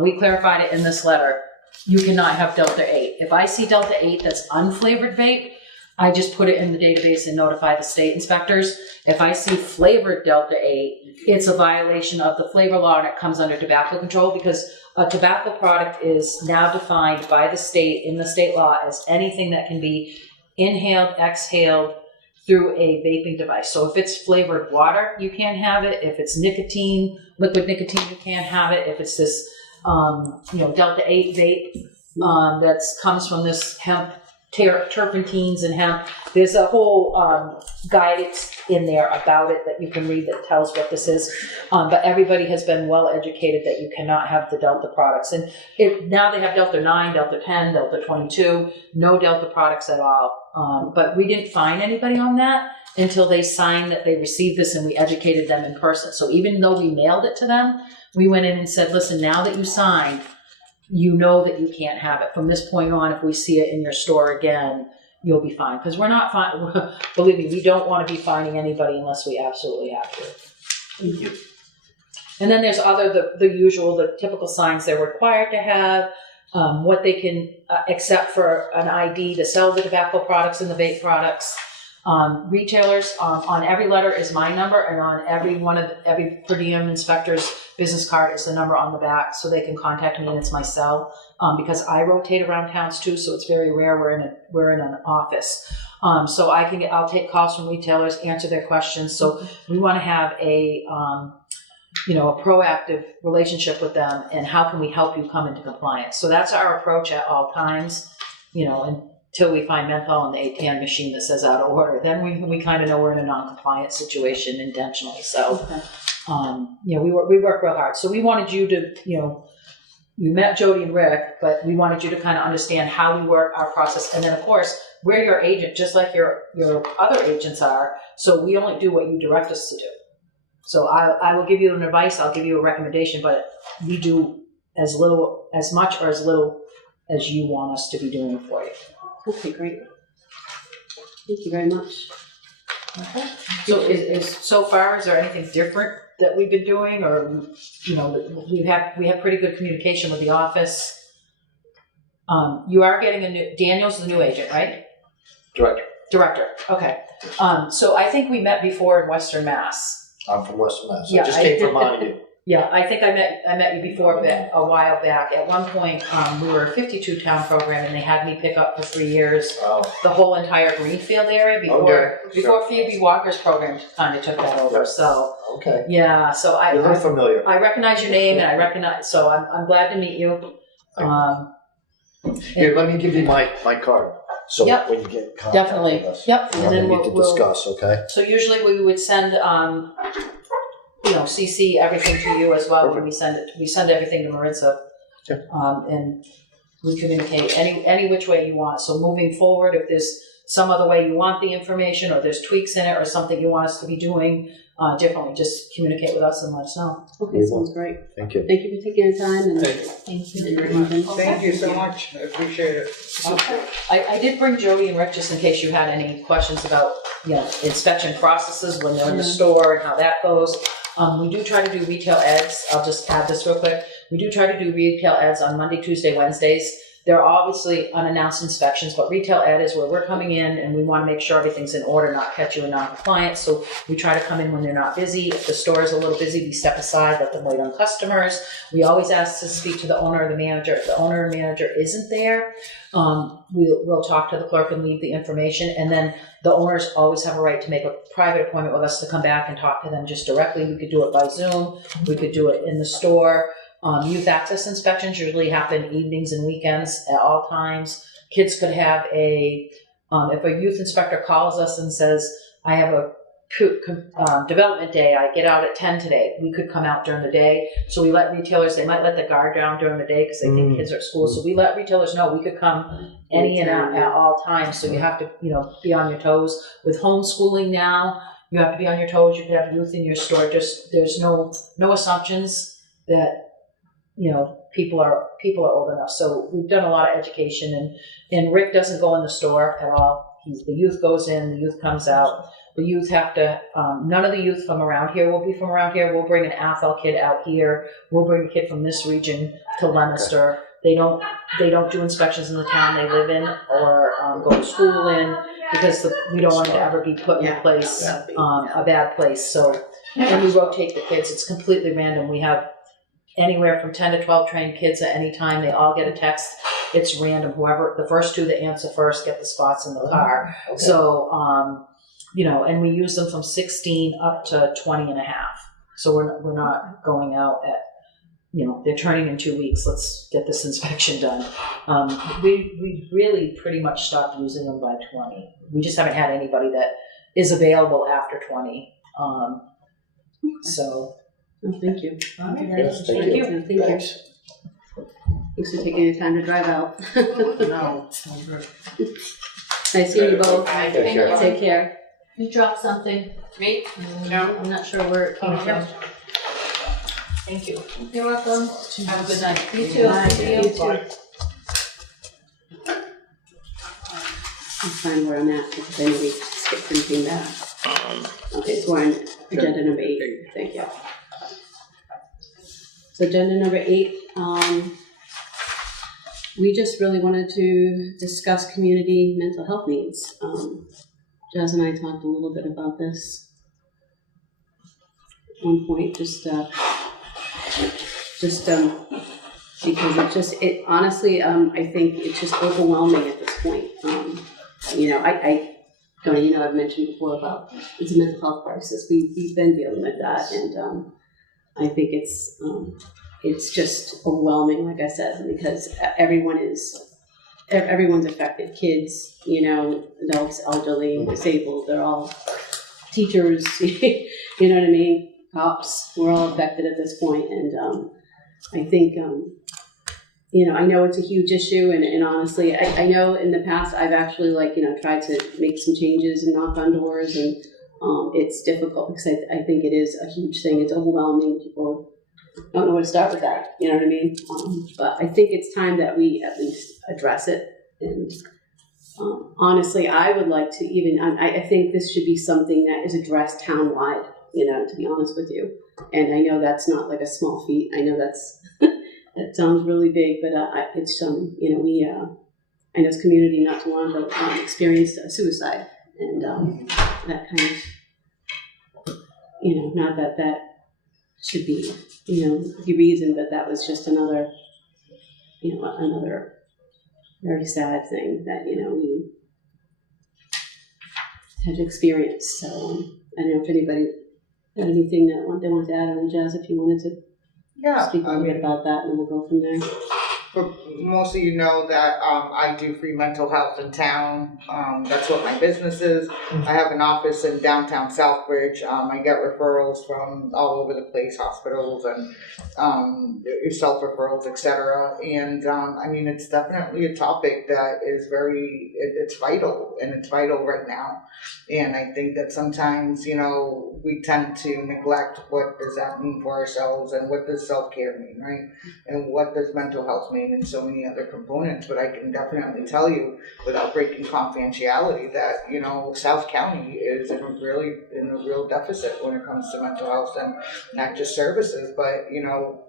We clarified it in this letter. You cannot have Delta 8. If I see Delta 8 that's unflavored vape, I just put it in the database and notify the state inspectors. If I see flavored Delta 8, it's a violation of the flavor law and it comes under tobacco control, because a tobacco product is now defined by the state in the state law as anything that can be inhaled, exhaled through a vaping device. So if it's flavored water, you can't have it. If it's nicotine, liquid nicotine, you can't have it. If it's this, Delta 8 vape that comes from this hemp, terpenes and hemp, there's a whole guidance in there about it that you can read that tells what this is. But everybody has been well educated that you cannot have the Delta products. And now they have Delta 9, Delta 10, Delta 22, no Delta products at all. But we didn't find anybody on that until they signed that they received this and we educated them in person. So even though we mailed it to them, we went in and said, listen, now that you signed, you know that you can't have it. From this point on, if we see it in your store again, you'll be fine. Because we're not fine. Believe me, we don't want to be fining anybody unless we absolutely have to. Thank you. And then there's the usual, the typical signs they're required to have, what they can accept for an ID to sell the tobacco products and the vape products. Retailers, on every letter is my number, and on every per diem inspector's business card is the number on the back, so they can contact me, and it's my cell, because I rotate around towns too, so it's very rare we're in an office. So I'll take calls from retailers, answer their questions. So we want to have a proactive relationship with them, and how can we help you come into compliance? So that's our approach at all times, until we find menthol in the ATM machine that says out of order. Then we kind of know we're in a non-compliant situation intentionally. So, we work real hard. So we wanted you to, you met Jody and Rick, but we wanted you to kind of understand how we work, our process. And then, of course, we're your agent, just like your other agents are. So we only do what you direct us to do. So I will give you an advice, I'll give you a recommendation, but we do as much or as little as you want us to be doing for you. Okay, great. Thank you very much. Okay. So so far, is there anything different that we've been doing, or we have pretty good communication with the office? You are getting Daniel's the new agent, right? Director. Okay. So I think we met before in Western Mass. I'm from Western Mass. Yeah, I just came from Montague. Yeah, I think I met you before a while back. At one point, we were a 52 town program, and they had me pick up for 3 years the whole entire Greenfield area before Phoebe Walker's program kind of took that over. Yep. So Okay. yeah, so You're familiar. I recognize your name, and I recognize. So I'm glad to meet you. Here, let me give you my card. So Yep. when you get in contact Definitely. with us, Yep. And then we need to discuss. Okay. So usually we would send, CC everything to you as well when we send it. We send everything to Maritza. Okay. And we communicate any which way you want. So moving forward, if there's some other way you want the information, or there's tweaks in it, or something you want us to be doing differently, just communicate with us and let us know. Okay, sounds great. Thank you. Thank you for taking the time and. Thank you and- very much. and- Thank you so much, I appreciate it. I did bring Jody and Rick just in case you had any questions about, inspection processes when they're in the store and how that goes. We do try to do retail eds. I'll just add this real quick. We do try to do retail eds on Monday, Tuesday, Wednesdays. There are obviously unannounced inspections, but retail ed is where we're coming in and we want to make sure everything's in order, not catch you in non-compliance. So we try to come in when they're not busy. If the store is a little busy, we step aside, let them wait on customers. We always ask to speak to the owner or the manager. If the owner or manager isn't there, we'll talk to the clerk and leave the information. And then the owners always have a right to make a private appointment with us to come back and talk to them just directly. We could do it by Zoom. We could do it in the store. Youth access inspections usually happen evenings and weekends at all times. Kids could have if a youth inspector calls us and says, I have a development day, I get out at 10 today, we could come out during the day. So we let retailers, they might let the guard down during the day because they think kids are at school. So we let retailers know we could come any and out at all times. So you have to, be on your toes. With homeschooling now, you have to be on your toes. You could have youth in your store. Just, there's no assumptions that, people are old enough. So we've done a lot of education, and Rick doesn't go in the store at all. The youth goes in, the youth comes out. The youth have to, none of the youth from around here will be from around here. We'll bring an Athol kid out here. We'll bring a kid from this region to Leominster. They don't do inspections in the town they live in or go to school in, because we don't want them to ever be put in a place, a bad place. So, and we rotate the kids. It's completely random. We have anywhere from 10 to 12 trained kids at any time. They all get a text. It's random. Whoever, the first two that answer first get the spots in the car. Okay. So, and we use them from 16 up to 20 and a half. So we're not going out at, they're turning in 2 weeks. Let's get this inspection done. We really pretty much stopped using them by 20. We just haven't had anybody that is available after 20. So. Oh, thank you. All right. Yes, Thank you. Thank you. Thanks. Thanks for taking the time to drive out. No. Nice seeing you both. Bye. Take care. Take care. You dropped something. Me? I'm not sure where it came from. Thank you. You're welcome. Have a good night. You too. Bye. See you. You too. I'll find where I'm at, because I know we skipped and came back. Okay, so we're on agenda number 8. Thank you. So agenda number 8, we just really wanted to discuss community mental health needs. Jazz and I talked a little bit about this at one point, just because honestly, I think it's just overwhelming at this point. I've mentioned before about it's a mental health crisis. We've been dealing with that, and I think it's just overwhelming, like I said, because everyone's affected. Kids, adults, elderly, disabled, they're all teachers, you know what I mean? Cops, we're all affected at this point. And I think, I know it's a huge issue, and honestly, I know in the past I've actually tried to make some changes and knock on doors, and it's difficult because I think it is a huge thing. It's overwhelming. People don't know where to start with that, you know what I mean? But I think it's time that we at least address it. And honestly, I would like to I think this should be something that is addressed townwide, to be honest with you. And I know that's not like a small feat. I know that's that sounds really big, but it's I know this community not too long ago experienced a suicide, and that kind of not that should be the reason, but that was just another very sad thing that we had to experience. So I don't know if anybody had anything that they wanted to add on, Jazz, if you wanted to speak a little bit about that, and then we'll go from there. for most of you know that I do free mental health in town. That's what my business is. I have an office in downtown Southbridge. I get referrals from all over the place, hospitals and self-referrals, etc. And I mean, it's definitely a topic that is it's vital, and it's vital right now. And I think that sometimes, you know, we tend to neglect what does that mean for ourselves, and what does self-care mean, right? And what does mental health mean, and so many other components. But I can definitely tell you, without breaking confidentiality, that, you know, South County is in a real deficit when it comes to mental health, and not just services, but, you know,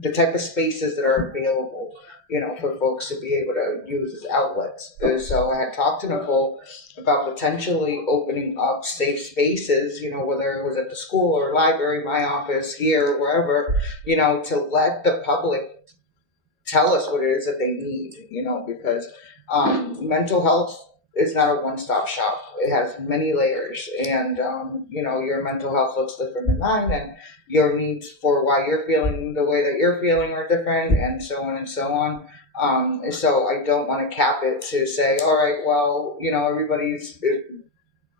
the type of spaces that are available, you know, for folks to be able to use as outlets. So I had talked to Nicole about potentially opening up safe spaces, you know, whether it was at the school or library, my office, here, wherever, you know, to let the public tell us what it is that they need, you know, because mental health is not a one-stop shop. It has many layers, and you know, your mental health looks different than mine, and your needs for why you're feeling the way that you're feeling are different, and so on and so on. So I don't want to cap it to say, all right, well, you know, everybody's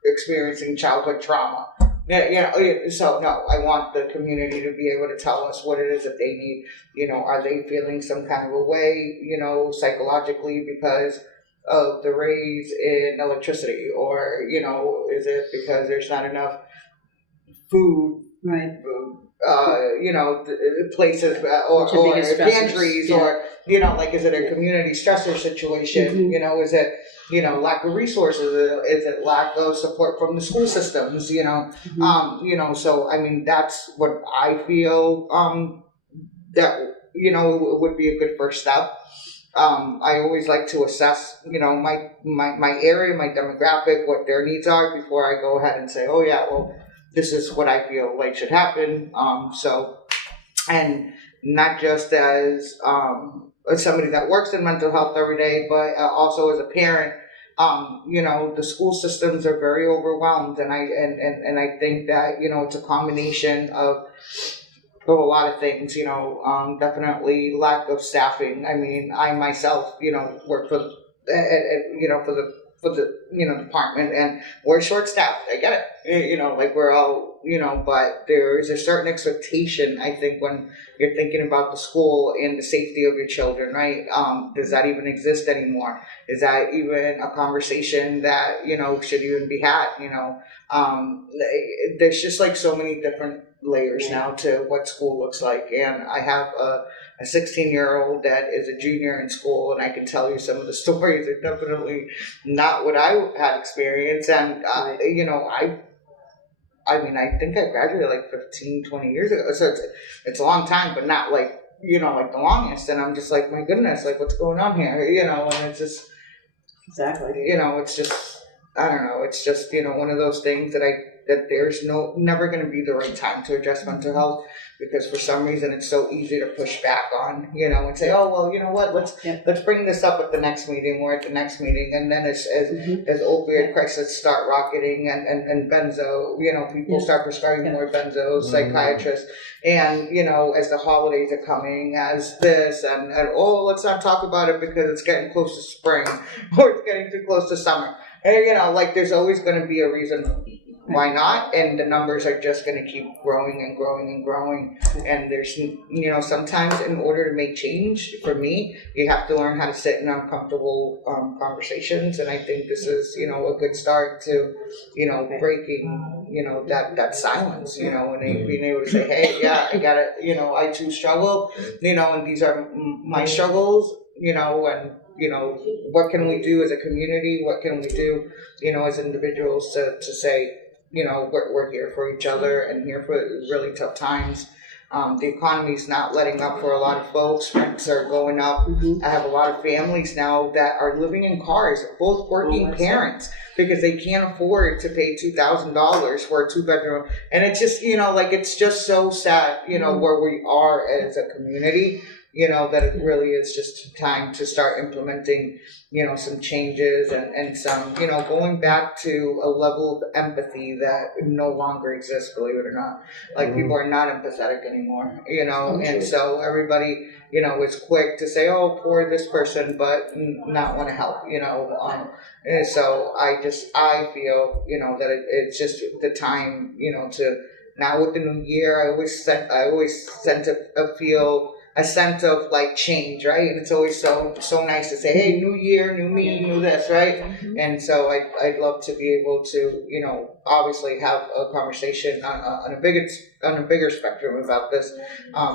experiencing childhood trauma. Yeah, so no, I want the community to be able to tell us what it is that they need. You know, are they feeling some kind of a way, you know, psychologically because of the raise in electricity, or, you know, is it because there's not enough food, Right. You know, places or pantries, yeah. or, you know, like, is it a community stressor situation? Mm-hmm. You know, is it, you know, lack of resources? Is it lack of support from the school systems? You know, Mm-hmm. you know, so I mean, that's what I feel that, you know, would be a good first step. I always like to assess, you know, my area, my demographic, what their needs are before I go ahead and say, oh yeah, well, this is what I feel like should happen. So, and not just as somebody that works in mental health every day, but also as a parent. You know, the school systems are very overwhelmed, and I think that, you know, it's a combination of a lot of things, you know, definitely lack of staffing. I mean, I myself, you know, work for, you know, for the, you know, department, and we're short staffed. I get it, you know, like we're all, you know, but there is a certain expectation, I think, when you're thinking about the school and the safety of your children, right? Does that even exist anymore? Is that even a conversation that, you know, should even be had, you know? There's just like so many different layers now to what school looks like, and I have a 16-year-old that is a junior in school, and I can tell you some of the stories are definitely not what I had experienced. And you know, I mean, I think I graduated like 15, 20 years ago, so it's a long time, but not like, you know, like the longest. And I'm just like, my goodness, like, what's going on here, you know? And it's just, Exactly. you know, it's just, I don't know, it's just, you know, one of those things that there's never going to be the right time to address mental health, because for some reason it's so easy to push back on, you know, and say, oh, well, you know what, let's bring this up at the next meeting or at the next meeting. And then as opioid crises start rocketing, and benzo, you know, people start prescribing more benzos, psychiatrists, and, you know, as the holidays are coming, as this, and oh, let's not talk about it because it's getting close to spring, or it's getting too close to summer. And, you know, like, there's always going to be a reason why not, and the numbers are just going to keep growing and growing and growing. And there's, you know, sometimes in order to make change, for me, you have to learn how to sit in uncomfortable conversations, and I think this is, you know, a good start to, you know, breaking, you know, that silence, you know, and being able to say, hey, yeah, I got it, you know, I too struggle, you know, and these are my struggles, you know, and, you know, what can we do as a community? What can we do, you know, as individuals to say, you know, we're here for each other and here for really tough times. The economy's not letting up for a lot of folks. Rents are going up. I have a lot of families now that are living in cars, both working parents, because they can't afford to pay $2,000 for a 2-bedroom. And it's just, you know, like, it's just so sad, you know, where we are as a community. that it really is just time to start implementing, some changes and some, going back to a level of empathy that no longer exists, believe it or not. Like, people are not empathetic anymore, and so everybody, is quick to say, oh, poor this person, but not want to help, and so I feel, that it's just the time, to, now with the new year, I always sense a sense of like change, right? And it's always so nice to say, hey, new year, new me, new this, right? Mm-hmm. And so I'd love to be able to, obviously have a conversation on a bigger spectrum about this,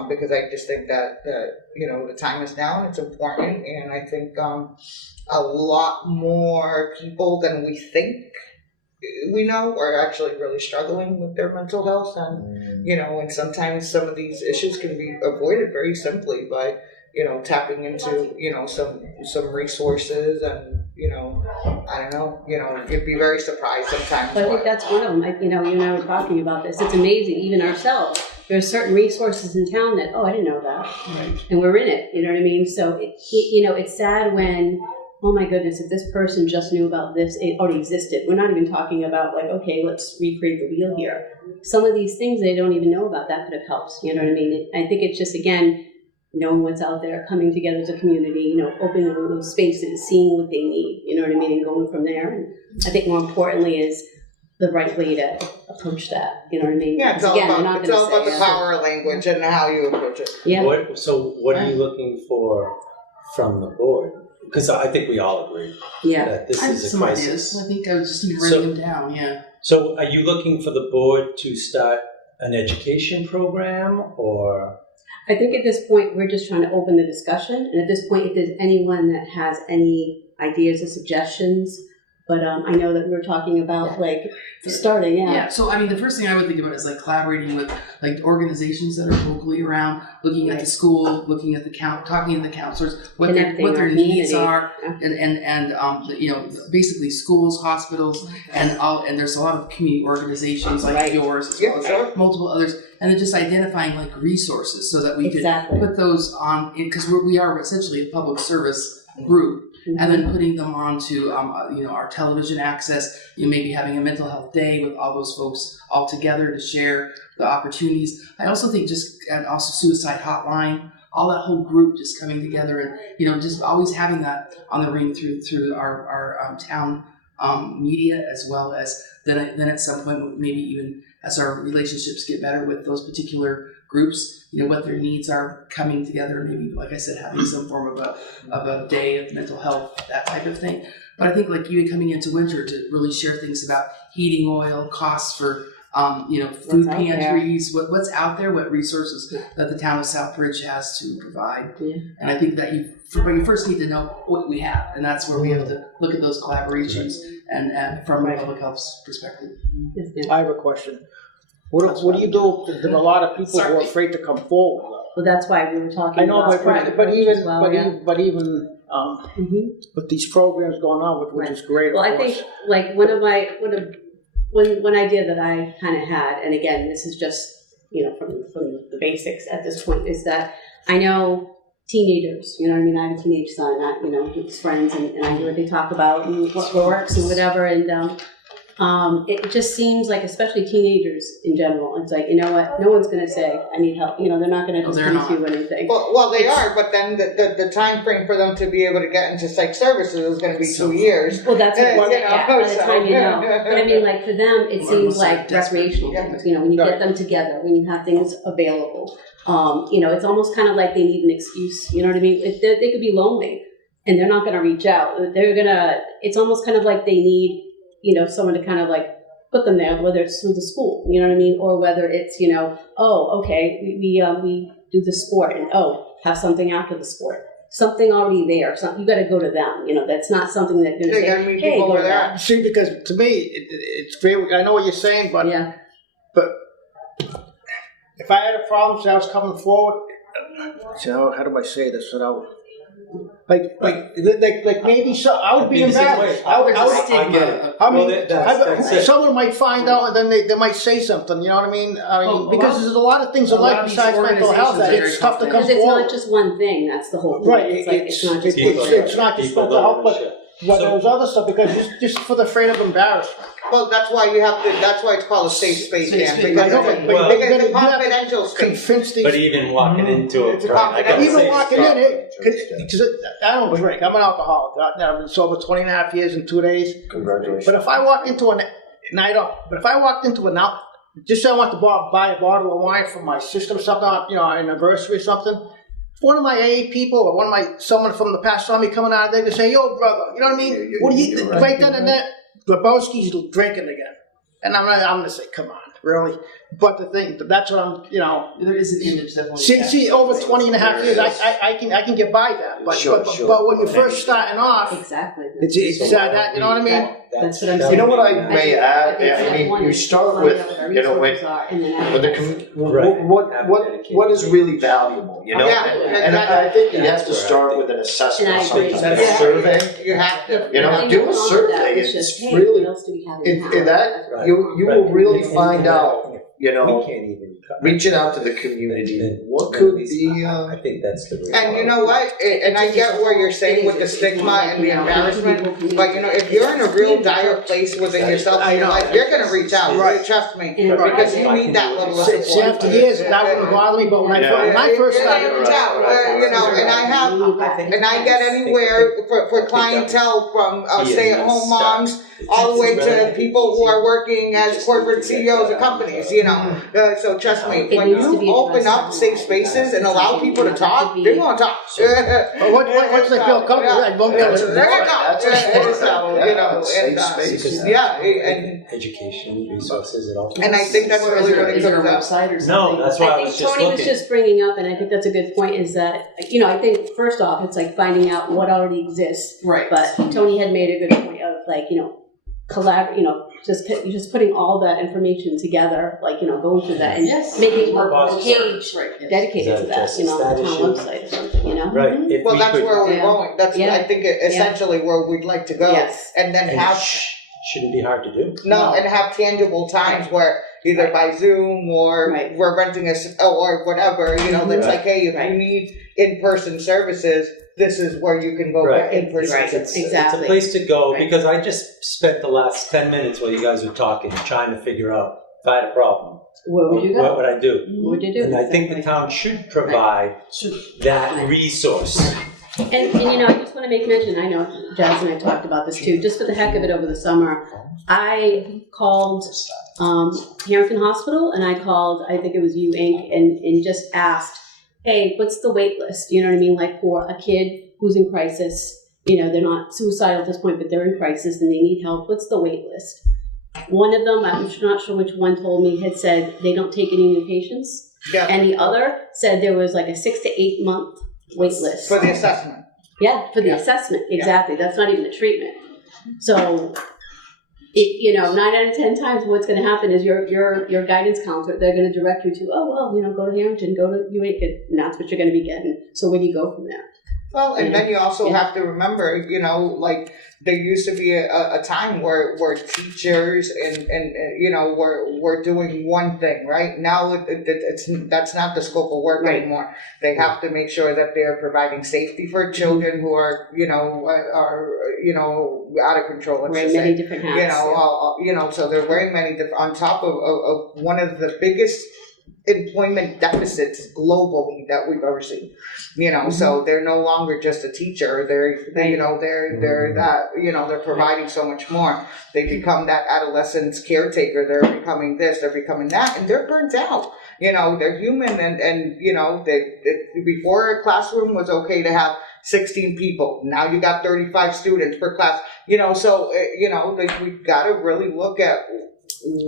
because I just think that the time is now and it's important, and I think a lot more people than we think we know are actually really struggling with their mental health, and and sometimes some of these issues can be avoided very simply by tapping into some resources, and I don't know, you'd be very surprised sometimes. But I think that's one of them. You and I were talking about this. It's amazing, even ourselves. There's certain resources in town that, oh, I didn't know that, right. And we're in it. You know what I mean? So it's sad when, oh my goodness, if this person just knew about this, it already existed. We're not even talking about like, okay, let's recreate the wheel here. Some of these things they don't even know about, that could have helped. You know what I mean? I think it's just, again, knowing what's out there, coming together as a community, opening those spaces, seeing what they need, you know what I mean, and going from there. And I think more importantly is the right way to approach that, you know what I mean? Yeah, it's all about the power language and how you approach it. Yeah. What are you looking for from the board? Because I think we all agree that this is a crisis. Ideas. I think I was just writing them down, yeah. So are you looking for the board to start an education program, or? I think at this point, we're just trying to open the discussion. And at this point, if there's anyone that has any ideas or suggestions, but I know that we were talking about like starting, Yeah, so I mean, the first thing I would think about is like collaborating with like organizations that are locally around, looking at the school, looking at the talking to the counselors, what their needs are, and basically schools, hospitals, and there's a lot of community organizations like yours as well as multiple others, and then just identifying like resources so that we can put those on, because we are essentially a public service group. Mm-hmm. And then putting them onto, our television access, maybe having a mental health day with all those folks all together to share the opportunities. I also think and also suicide hotline, all that whole group just coming together and, just always having that on the ring through our town media, as well as then at some point, maybe even as our relationships get better with those particular groups, what their needs are, coming together, maybe, like I said, having some form of a day of mental health, that type of thing. But I think like even coming into winter to really share things about heating oil, costs for, food pantries, what's out there, what resources that the town of Southbridge has to provide. Yeah. And I think that you first need to know what we have, and that's where we have to look at those collaborations and from a public health perspective. I have a question. What do you do? There are a lot of people who are afraid to come forward. Well, that's why we were talking. I know, about but even with these programs going on, which is great. Well, I think like one idea that I kind of had, and again, this is just from the basics at this point, is that I know teenagers. You know what I mean? I have a teenage son. His friends, and I know what they talk about and what works and whatever, and. It just seems like, especially teenagers in general, it's like, you know what, no one's going to say, I need help. They're not going to just give you anything. Well, they are, but then the time frame for them to be able to get into psych services is going to be 2 years. Well, that's what by the time you know. But I mean, like, for them, it seems like recreational things, when you get them together, when you have things available. It's almost kind of like they need an excuse, you know what I mean? They could be lonely, and they're not going to reach out. It's almost kind of like they need someone to kind of like put them there, whether it's through the school, you know what I mean? Or whether it's, we do the sport and, have something after the sport. Something already there. You got to go to them. That's not something that you're going to say, hey, go to that. See, because to me, it's very, I know what you're saying, but if I had a problem, say I was coming forward, how do I say this without Like maybe so, I would be It'd be the same embarrassed. way. I would, I get it. I mean, Well, that's it. someone might find out and then they might say something, you know what I mean? Well, Because there's a lot of things in a lot life of these besides mental health that organizations it's are tough to come Because it's forward. not just one thing, that's the whole point. Right, It's like, it's not just People one don't- it's not just people mental don't health, but understand. but So- there's other stuff, because just for the afraid of embarrassment. Well, that's why you have to, that's why it's called a safe space, Safe Dan, space. because I know, it's, but Well- because you it's a have to confidential space. convince these. But even walking into it, It's a right, I gotta Even say, walking stop. in, because I don't drink, I'm an alcoholic, I've been sober 20 and a half years in 2 days. Congratulations. But if I walked into and I don't, but if I walked into an out, just say I want to buy a bottle of wine for my sister or something, you know, an anniversary or something, if one of my AA people or someone from the past saw me coming out of there, they say, yo, brother, you know what I mean? What do you, right then and there, Grabowski's drinking again. And I'm going to say, come on, really? But that's what I'm, you know. There is an image definitely. See, over 20 and a half years, I can get by that. But, Sure, but, sure. but when you're first starting off, Exactly. it's that, you know what I mean? That's what I'm You saying. know what I may think- add? think I step mean, one you is start finding with, out what our you know, resources are, and then But the Right. what is really valuable, you know? Yeah, And I think you have That's to where I start think- with an assessment, And I agree. something, a Yeah. survey. You have to. You know, I do think a all of survey, that was it's just, hey, really- what else do we have in town? In that, Right. you Right. will really find out, you We know, can't even. reaching out to the community, what could be, I think that's the. real And you know what, and I get what you're saying with the stigma and the embarrassment, but you know, if you're in a real dire place within yourself in your life, you're gonna reach out, Right. trust me, And because you need that level of support. See, after years, that wouldn't bother me, but when I first Yeah, started, reach out, you know, and I get anywhere for clientele from stay-at-home moms all the way to people who are working as corporate CEOs of companies, you know. So trust me, It when needs to you be open addressed up safe spaces and allow people to talk, they're gonna talk. but once they feel comfortable, I won't be able to. They're gonna talk. That's a- So, you know, safe and, space. yeah, and Education, resources, and all. I think that's Or really what it is there a comes down. website or something? No, that's why I I was think just Tony was looking. just bringing up, and I think that's a good point, is that, you know, I think first off, it's like finding out what already exists. Right. But Tony had made a good point of like, you know, just putting all that information together, like, you know, going through that and Yes. making More a positive. page Right. yes. dedicated to that, you know, on the town Status website or something, you know? Right, if Well, we that's could, where we're Yeah. going. That's, Yeah. I think, essentially where we'd like to go. Yes. And then and have, shouldn't be hard to do. and have tangible times where either by Zoom or Right. we're renting or whatever, you know, that's Right. like, hey, if Right. you need in-person services, this is where you can go Right. get in-person Right. services. It's Exactly. a place to go, Right. because I just spent the last 10 minutes while you guys were talking, trying to figure out if I had a problem, Where would you what go? would I do? What would you do? And I think the town should provide that resource. And you know, I just want to make mention, I know Jazz and I talked about this too, just for the heck of it over the summer. I called Harrington Hospital, and I called, I think it was You Inc., and just asked, hey, what's the wait list? You know what I mean? Like for a kid who's in crisis, you know, they're not suicidal at this point, but they're in crisis and they need help. What's the wait list? One of them, I'm not sure which one, told me, had said they don't take any new patients. Yeah. And the other said there was like a 6 to 8 month wait list. For the assessment. Yeah, for the Yeah. assessment, exactly. That's not even the treatment. So, you know, 9 out of 10 times what's going to happen is your guidance counselor, they're going to direct you to, oh, well, you know, go to Harrington, go to UAC, and that's what you're going to be getting. So where do you go from there? Well, and Yeah. then you also Yeah. have to remember, you know, like there used to be a time where teachers and you know were doing one thing, right? Now it's that's not the scope of work Right. anymore. They have to make sure that they're providing safety for children who are out of control. Let's Wear just say. many different hats. You know, so they're wearing many different, on top of one of the biggest employment deficits globally that we've ever seen. You know, so they're no longer just a teacher. They're that, you know, they're providing so much more. They become that adolescent's caretaker. They're becoming this, they're becoming that, and they're burnt out. You know, they're human, and you know, before a classroom was okay to have 16 people. Now you got 35 students per class. You know, so you know, we've got to really look at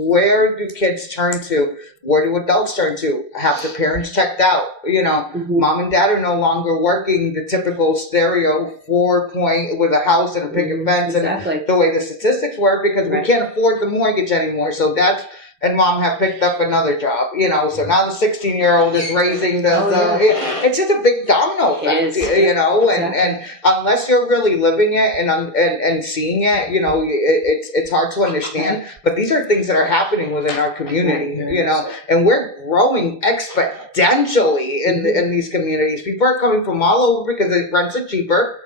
where do kids turn to? Where do adults turn to? Have the parents checked out? You know, mom and dad are no longer working the typical stereo 4-point with a house and a picket fence Exactly. and the way the statistics work, because we Right. can't afford the mortgage anymore. So dad's and mom have picked up another job, you know, so now the 16-year-old is raising it's just a big domino effect, It is. you know, and, Exactly. and unless you're really living it and seeing it, you know, it's hard to understand, but these are things that are happening within our community, you know, and we're growing exponentially in these communities. People are coming from all over because the rents are cheaper.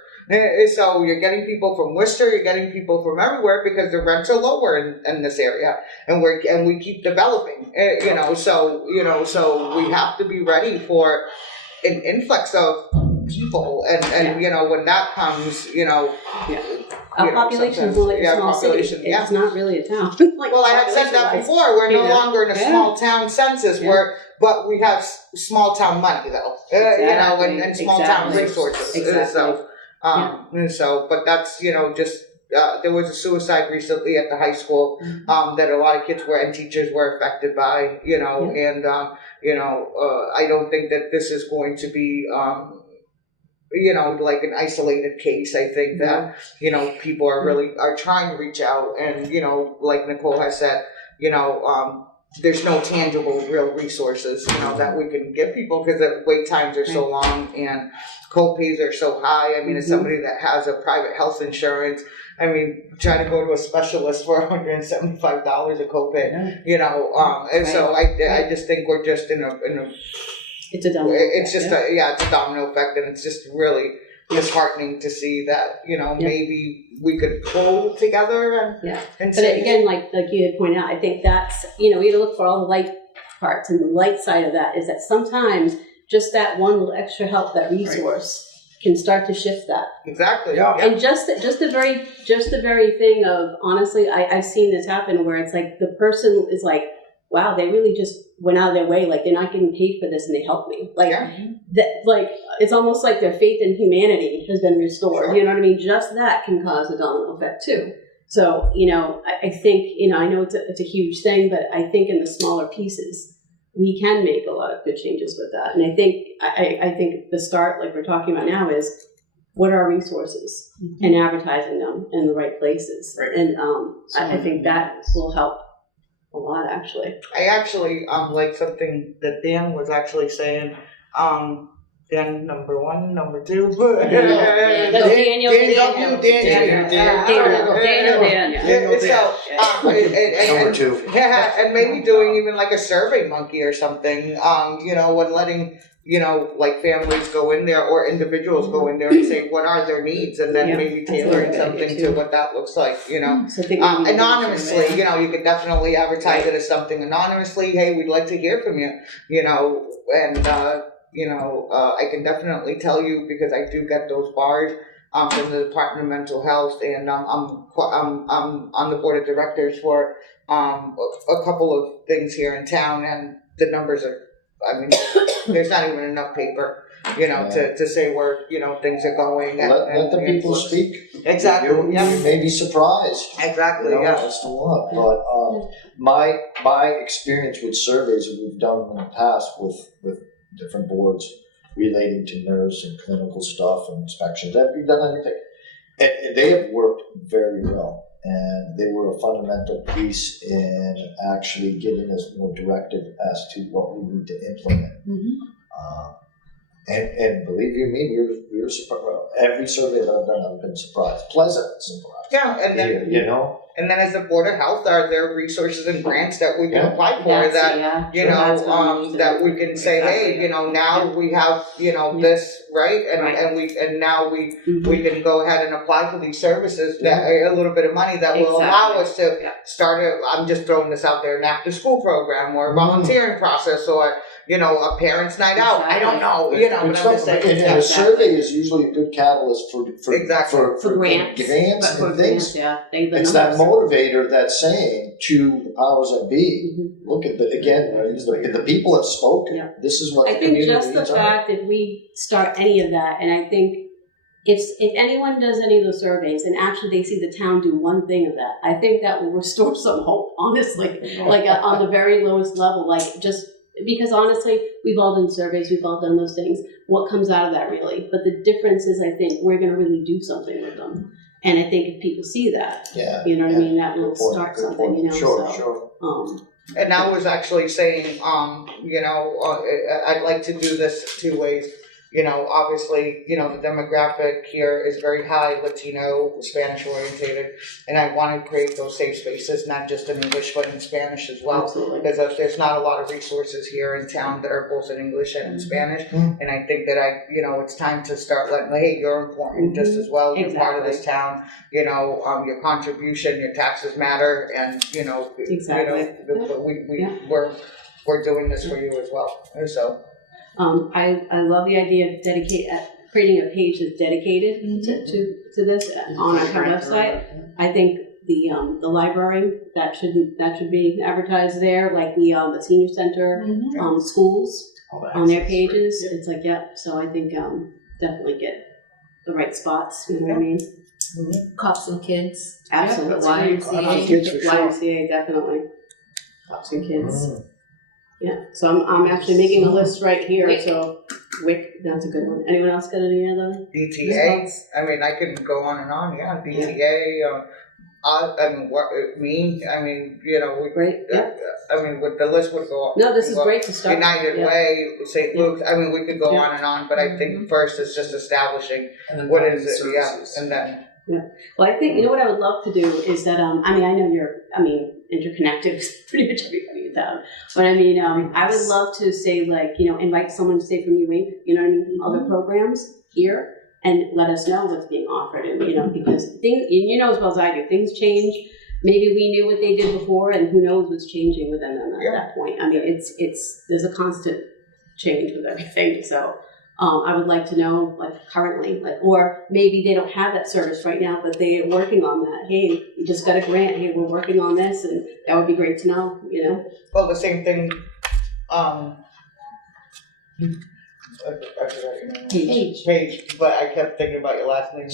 So you're getting people from Worcester, you're getting people from everywhere because the rents are lower in this area, and we keep developing. You know, so we have to be ready for an influx of people, and you know, when that comes, you know. Our population is more like a small city. Population, yeah. It's not really a town. Like, Well, I had said that population-wise. before. We're no Yeah. longer in a Yeah. small town census, but we have small town money though. You know, and small town Exactly. resources. Exactly. And so, but that's, you know, just there was a suicide recently at the high school that a lot of kids were and teachers were affected by. You know, and you know, I don't think that this is going to be. You know, like an isolated case. I think that, you know, people are really trying to reach out, and, you know, like Nicole has said, you know, there's no tangible real resources, you know, that we can give people because the wait times are so long and co-pays are so high. I mean, as somebody that has a private health insurance, I mean, trying to go to a specialist for $175 a copay, you know, and so I just think we're just in a It's a domino it's effect, just it's a domino effect, and it's just really disheartening to see that, you know, maybe we could pull together and But say, again, like you had pointed out, I think that's, you know, we gotta look for all the light parts, and the light side of that is that sometimes just that one little extra help, that resource, can start to shift that. exactly, And just the very thing of, honestly, I've seen this happen where it's like the person is like, wow, they really just went out of their way, like they're not getting paid for this and they helped me. Like that, like it's almost like their faith in humanity has been restored. You know what I mean? Just that can cause a domino effect too. So, you know, I think, you know, I know it's a huge thing, but I think in the smaller pieces, we can make a lot of good changes with that. And I think the start, like we're talking about now, is what are our resources and advertising them in the right places. And I think that will help a lot, actually. I actually like something that Dan was actually saying. Dan number 1, number 2. Daniel. Number 2. And maybe doing even like a Survey Monkey or something. You know, and letting, you know, like families go in there or individuals go in there and say what are their needs, and then maybe tailoring something to what that looks like, you know. So Anonymously, you know, you could definitely advertise it as something anonymously. Hey, we'd like to hear from you, you know, and you know, I can definitely tell you because I do get those bars from the Department of Mental Health, and I'm on the board of directors for a couple of things here in town, and the numbers are, I mean, there's not even enough paper, you know, to say where, you know, things are going. Let the people speak. Exactly. You may be surprised. Exactly. You know, as to what. But my experience with surveys that we've done in the past with different boards relating to nurse and clinical stuff and inspections, we've done everything, and they have worked very well. And they were a fundamental piece in actually giving us more directive as to what we need to implement. And believe you me, we were surprised. Well, every survey that I've done, I've been surprised, pleasant surprise. Yeah, and then you know. And then as the Board of Health, are there resources and grants that we can apply for that, you know, that we can say, hey, you know, now we have, you know, this, right? And now we can go ahead and apply for these services, that a little bit of money that will allow us to start I'm just throwing this out there, an after school program or a volunteering process, or, you know, a parents' night out. I don't know, you know, but I'm just saying. And a survey is usually a good catalyst for grants and things. It's that motivator that's saying to the powers that be, look at the people have spoken. This is what I the think community just the needs. fact that we start any of that, and I think if anyone does any of those surveys and actually they see the town do one thing of that, I think that will restore some hope, honestly, like on the very lowest level, like just because honestly, we've all done surveys, we've all done those things. What comes out of that really? But the difference is, I think we're going to really do something with them. And I think if people see that, you know what I mean, that will start something, you know. Sure. And I was actually saying, I'd like to do this 2 ways. Obviously, the demographic here is very high, Latino, Spanish orientated, and I want to create those safe spaces, not just in English, but in Spanish as well. Absolutely. Because there's not a lot of resources here in town that are both in English and in Spanish, and I think that it's time to start letting, hey, you're important just as well, you're part of this town, your contribution, your taxes matter, and, Exactly. we're doing this for you as well, so. I love the idea of creating a page that's dedicated to this on our website. I think the library that should be advertised there, like the senior center, schools on their pages. It's like, so I think definitely get the right spots. You know what I mean? Cops and kids. Absolutely. YMCA definitely. Cops and kids. Yeah, so I'm actually making a list right here, WIC. so WIC, that's a good one. Anyone else got any other? DTA, response? I mean, I can go on and on, DTA, Great, yeah. the list would go up. No, this is great to start. United yeah. Way, St. Luke's, we could go Yeah. on and on, but I think first it's just establishing And then what finding is it, services. and then. Well, I think, you know what I would love to do is that, I know you're, interconnected with pretty much everybody in town. But I would love to say, invite someone to say from UInc, from other programs here, and let us know what's being offered. And, because things, as well as I do, things change. Maybe we knew what they did before, and who knows what's changing with them at that point. There's a constant change with everything. So I would like to know, currently, or maybe they don't have that service right now, but they're working on that. Hey, you just got a grant. Hey, we're working on this, and that would be great to know. Well, the same thing, I forgot your name. Paige, but I kept thinking about your last name.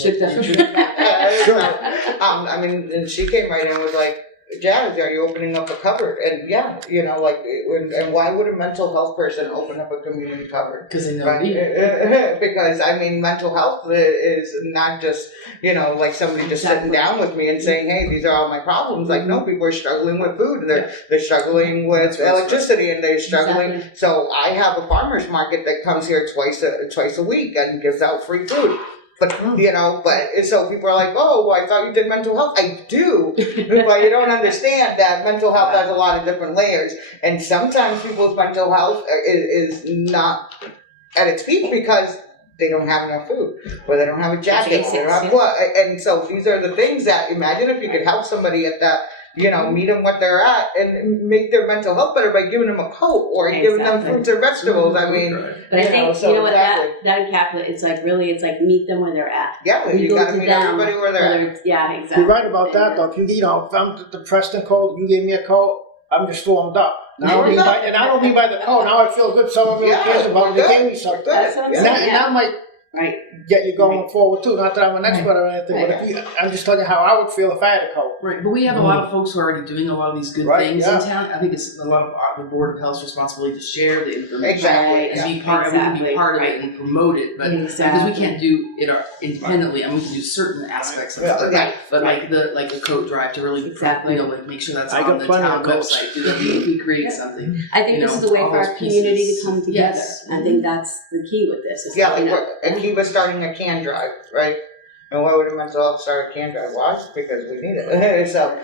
And she came right in and was like, Jazz, are you opening up a cupboard? And and why would a mental health person open up a community cupboard? Because they know Right? me. Because mental health is not just somebody just sitting down with me and saying, "Hey, these are all my problems." No, people are struggling with food, and they're struggling with electricity, and they're struggling. Exactly. So I have a farmers market that comes here twice a week and gives out free food. But so people are like, "Oh, I thought you did mental health." I do, but you don't understand that mental health has a lot of different layers, and sometimes people's mental health is not at its peak because they don't have enough food, or they don't have a jacket, or they don't have what. And so these are the things that, imagine if you could help somebody at that, meet them what they're at and make their mental health better by giving them a coat or giving them fruits or vegetables. But I think, exactly. that encapsulates, it's like meet them where they're at. Yeah, We you go gotta to meet them, everybody where they're at. Yeah, exactly. You're right about that, though. If you, if I'm the Preston code, you gave me a code, I'm just warmed up. And I don't mean by the code. Now I feel good. Someone really cares about me. They gave me something. That's what I'm And saying, that might Right. get you going forward too. Not that I'm an expert or anything, but I'm just telling you how I would feel if I had a code. Right, but we have a lot of folks who are already doing a lot of these good Right, things yeah. in town. I think it's a lot of the Board of Health's responsibility to share the information Exactly. and be part. We can be part of it and promote it, but because we can't do it independently, we can do certain aspects of it. Right. But like the coat drive to really make sure that's I on got the plenty town of coats. website. If we create something, I think this is the way all for our those community pieces. to come together. Yes. I think that's the key with this. Is Akiva's starting a can drive, right? And why would a mental health start a can drive? Why? Because we need it. So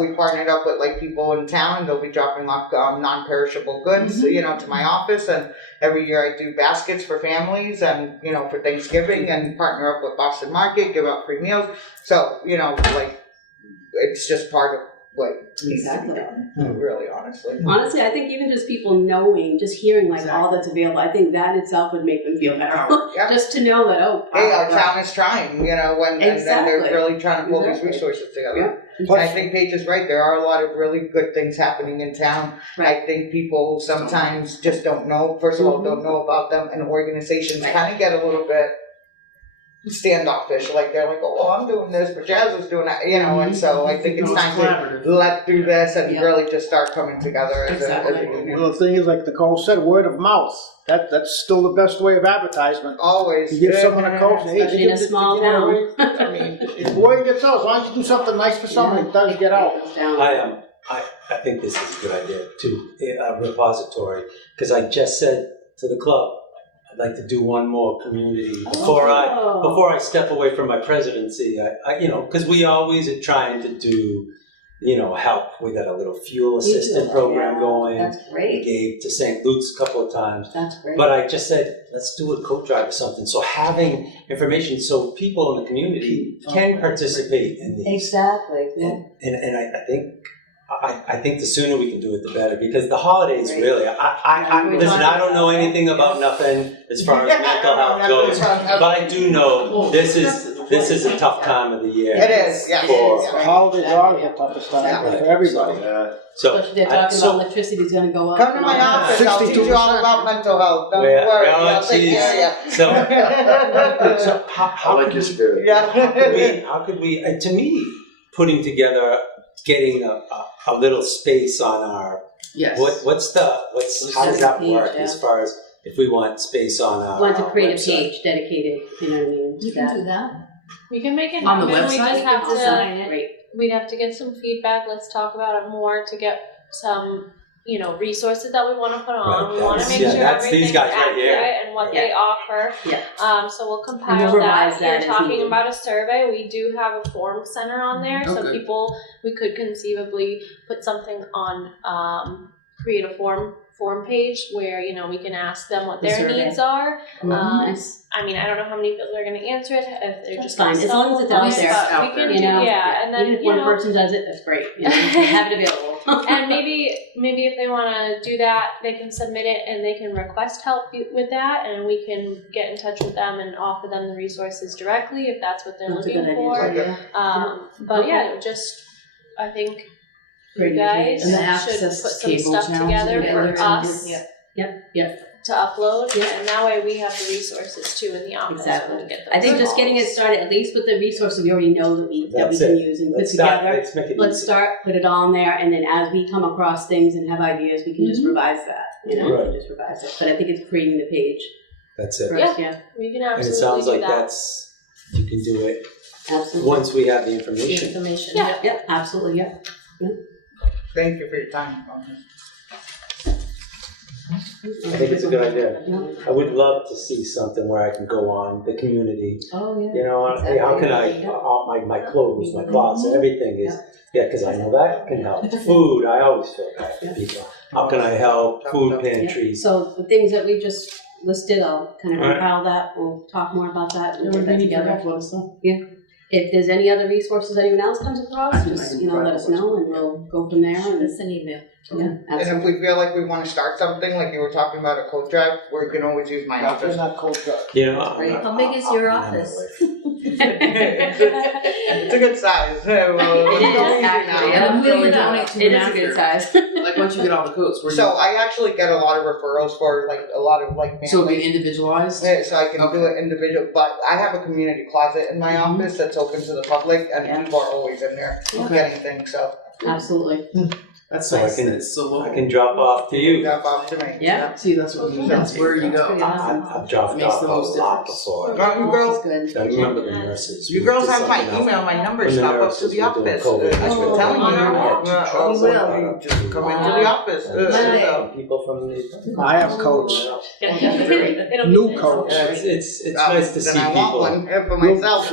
we partnered up with people in town, and they'll be dropping off non-perishable goods, to my office. And every year I do baskets for families, and for Thanksgiving, and partner up with Boston Market, give out free meals. So it's just part of what needs to be done. Really, honestly. Honestly, I think even just people knowing, just hearing all that's available, I think that in itself would make them feel better. Yeah. Just to know that, Hey, our town is trying, and they're really trying to pull these resources together. And I think Paige is right. There are a lot of really good things happening in town. I think people sometimes just don't know. First of all, don't know about them, and organizations kind of get a little bit standoffish. Like they're like, "Oh, well, I'm doing this, but Jazz is doing that," And so I think it's time to let through this and really just start coming together as a union. Well, the thing is, like Nicole said, word of mouth. That's still the best way of advertisement. Always. You give someone a coach, hey, Especially in a small town. I mean, it's word gets out. As long as you do something nice for someone, it does get out. I I think this is a good idea too, a repository, because I just said to the club, I'd like to do one more community before I step away from my presidency. I because we always are trying to do, help. We got a little fuel assistance program going. That's We great. gave to St. Luke's a couple of times. That's great. But I just said, let's do a coat drive or something. So having information so people in the community can participate in these. Exactly. Yeah. And I think the sooner we can do it, the better, because the holidays Right. really, listen, I don't know anything about nothing as far as mental health goes, but I do know this is a tough time of the year. It is, yes. For- The holidays are the toughest time for everybody. So, Especially they're talking about electricity's gonna go up. Come to my office, I'll teach you all 62%. about mental health, don't Yeah, worry, well, I'll take care of you. so how I like could your spirit. Yeah. how could we, to me, putting together, getting a little space on our, Yes. how does that Page, work yeah. as far as if we want space on our Want to create website? a page dedicated, you know what I mean? to You can that. do that. We can make it On the happen. We website? just have to. Design it. Great. We'd have to get some feedback. Let's talk about it more to get some, resources that we want to put on. Right, We want to that's- make yeah, sure that's these everything's guys right here. accurate and what they offer. Yeah. So we'll And compile we'll revise that. that You're as talking needed. about a survey. We do have a form center on there, so Okay. people, we could conceivably put something on, create a form page where, we can ask them what The their survey. needs are. Nice. I mean, I don't know how many people are going to answer it, if they're That's just fine, gonna as long as it's out stumble there. on it, but we Out can there. do, You know? and then, Even if one person does it, that's great. Have it available. and maybe if they want to do that, they can submit it and they can request help with that, and we can get in touch with them and offer them the resources directly if that's what they're That's a looking good for. idea. But Okay. yeah, just I think Great you guys And the should access put some cable stuff channels together and for everything. us Yep. to upload, Yeah. and that way we have the resources too in the office Exactly. when we get those I think just getting it calls. started, at least with the resources we already know that we That's can it. use and put Let's start, together. let's make it Let's easy. start, put it all in there, and then as we come across things and have ideas, we can just revise that, we Right. can just revise it. But I think it's creating the page That's it. first, yeah, We can And it absolutely sounds do like that. you can do it absolutely. once we have the The information. information. Yeah. Yep, absolutely, yep. Thank you for your time. I think it's a good idea. I would love to see something where I can go on the community. Oh, yeah. Hey, how can I, my clothes, my closet, everything is, because I know that can help. Food, I always feel bad for people. How can I help? Food pantries. So the things that we just listed, I'll kind of All right. compile that, we'll talk more about that and Yeah, get we that need to together. upload stuff. If there's any other resources anyone else comes across, just, let us know and we'll go from there and, It's an email. yeah, And if absolutely. we feel like we wanna start something, like you were talking about a coat drive, we can always use my In office. that cold truck. How big is your office? It's a good size. Well, It it's is, going easy actually. now. And then Fill we it out. donate to It them is a good after. size. Like once you get all the coats, where So I actually get a lot of referrals for like a lot of like so it'll be families. individualized. Yeah, so I can do it individual, but I have a community closet in my office that's open to the public, and Yeah. people are always in there Okay. getting things. So Absolutely. That's So I nice. can- It's so local. I can drop off to you. drop off to me. Yeah. See, that's what that's where you go. Pretty awesome. I've dropped Makes off the a most lot difference. before. Don't you girls? Good. I remember the nurses. You We girls did have my something else. email, my number, When the stop up to nurses the were doing office. COVID, I've been Oh, telling you. yeah. We will. Just come into Wow. the office. Some people from the. I have coats, It'll be new nice. coats. It's nice to see Then I want people. one for myself.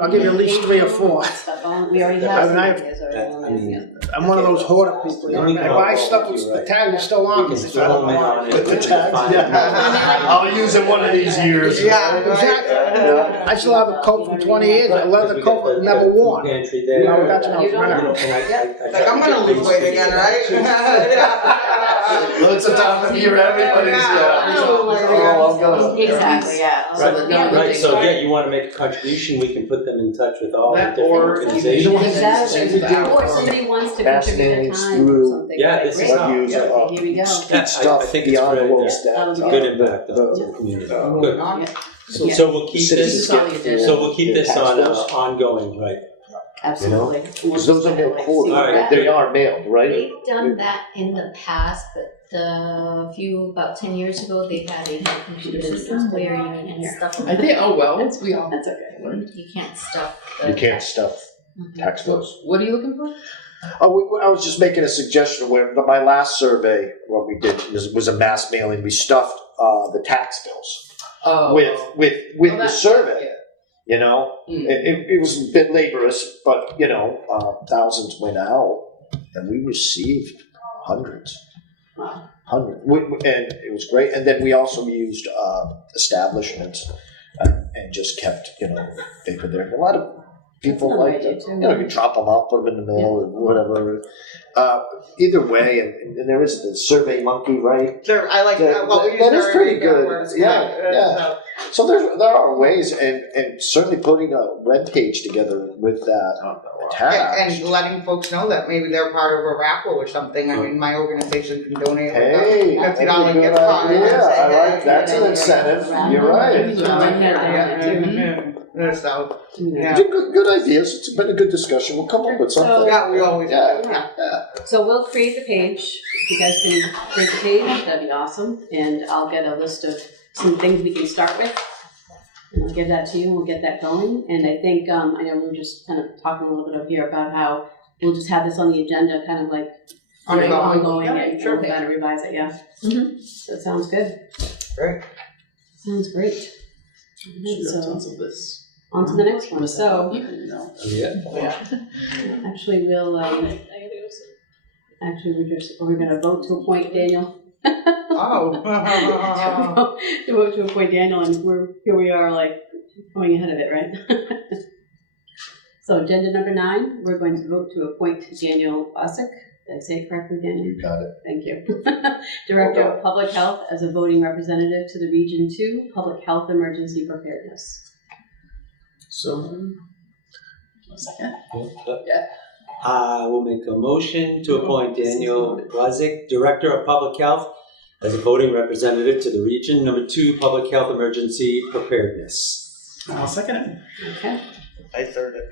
I'll give you at least 3 or 4. Stuff on, we already I have mean, some I've- ideas already That- on I there, mean, yeah. I'm one of those hoarder people. You know, I buy stuff with the tag is still on. You can because I throw don't them want on it. it. The tags, yeah. I'll use it one of these years. Yeah, Exactly. I still have a coat from 20 years, a leather coat but never worn. Pantry You there. know, that's when I was You don't running. know. Like, I'm gonna lose weight again, right? Well, it's a time of year everybody's, oh, I'm going. Exactly, yeah. So the number Right, they so start- yeah, you wanna make a contribution, we can put them in touch with all the That different or if you organizations. want to Exactly. send it out. Or somebody wants to contribute Fascinating their time or through- something. Yeah, Like, this is great. how- Use yeah. Here we go. Yeah, I stuff think it's beyond the great, world yeah. stats. Good impact on the community. Good. So, So we'll keep this is this, on the agenda. so we'll keep this on, Task force. ongoing, right? Absolutely. Because those are mailed quarterly, All right. they are mailed, right? They've done that in the past, but about 10 years ago, they had a computer system where you can't stuff. I think. Oh well, we all. That's okay. You can't stuff. You can't stuff textbooks. What are you looking for? I was just making a suggestion where my last survey, what we did was a mass mailing. We stuffed the tax bills with the that's- survey. You know, Mm. it was a bit laborious, but you know, thousands went out, and we received hundreds. And it was great. And then we also used establishments and just kept, you know, paper there. A lot of people That's a good like idea, it. too. You know, you drop them off, put them in the mail, or whatever. Either way, and there is the Survey Monkey, right? Sure, I like that. Well, we use that is pretty Survey good. works. Yeah. So there are ways, and certainly putting a web page together with that attached. And letting folks know that maybe they're part of a raffle or something. I mean, my organization can donate Hey, $50 that's a good gift card. idea. and say, I like hey, that's an you know, incentive. yeah. You're right. I like that. So, Yeah. Good ideas. It's been a good discussion. We'll come up with something. yeah, we always do. Yeah. So we'll create the page. If you guys can create the page, that'd be awesome. And I'll get a list of some things we can start with. And I'll give that to you and we'll get that going. And I think, I know we were just kind of talking a little bit up here about how we'll just have this on the agenda, kind of like ongoing, Yeah, and sure. we'll gotta revise it, yeah. Mhm. That sounds good. Great. Sounds great. Should have So, tons of this. on to the next one. So, You know. actually, we'll, we're gonna vote to appoint Daniel. Oh. To vote to appoint Daniel, and here we are, like, going ahead of it, right? So agenda number 9, we're going to vote to appoint Daniel Bosick. Did I say it correctly, Daniel? You got it. Thank you. Director of Public Health as a voting representative to the Region 2 Public Health Emergency Preparedness. So, 1 second. I will make a motion to appoint Daniel Wazik, Director of Public Health, as a voting representative to the Region Number 2 Public Health Emergency Preparedness. I'll second it. Okay. I third it.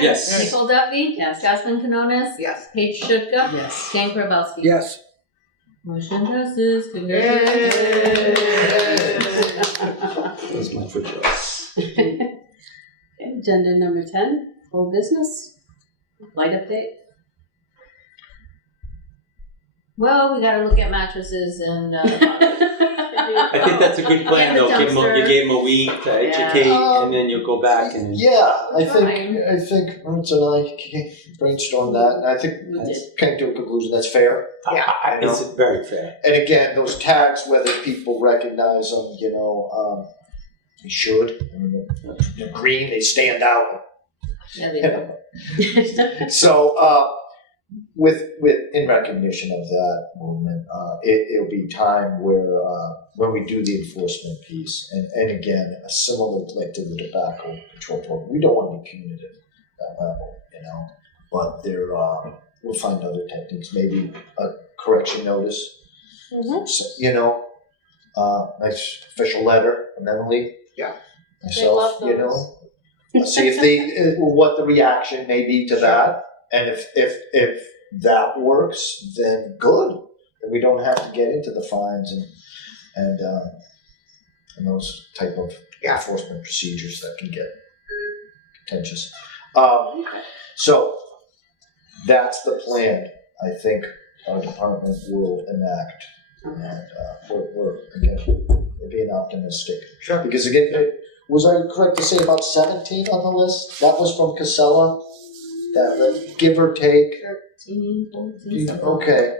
Yes. Nicole Duffy? Yes. Jasmine Canonis? Yes. Paige Shutka? Yes. Dan Grabowski? Yes. Motion passes. That's my first choice. Okay, agenda number 10, full business, light update. Well, we gotta look at mattresses and, I think that's a good plan, And the though. dumpster. You gave him a week to educate, and then you'll go back and. Yeah, I Fine. think Ernst and I brainstormed that, and I think We did. came to a conclusion that's fair. I know. It's very fair. And again, those tags, whether people recognize them, you know, they should. I mean, they're green, they stand out. yeah, they do. So, with in recognition of that movement, it'll be time where when we do the enforcement piece, and again, similar like to the tobacco control program, we don't want to be punitive at that level, you know. But there, we'll find other techniques, maybe a correction notice, so, you know, nice official letter from Emily. Yeah. Myself, love you know. See if they what the reaction may be to that. And if that works, then good. And we don't have to get into the fines and those type of enforcement procedures that can get contentious. So that's the plan. I think our department will enact, and we're being optimistic. Sure. Because again, was I correct to say about 17 on the list? That was from Casella. That give or take. 13, 14, something. Okay.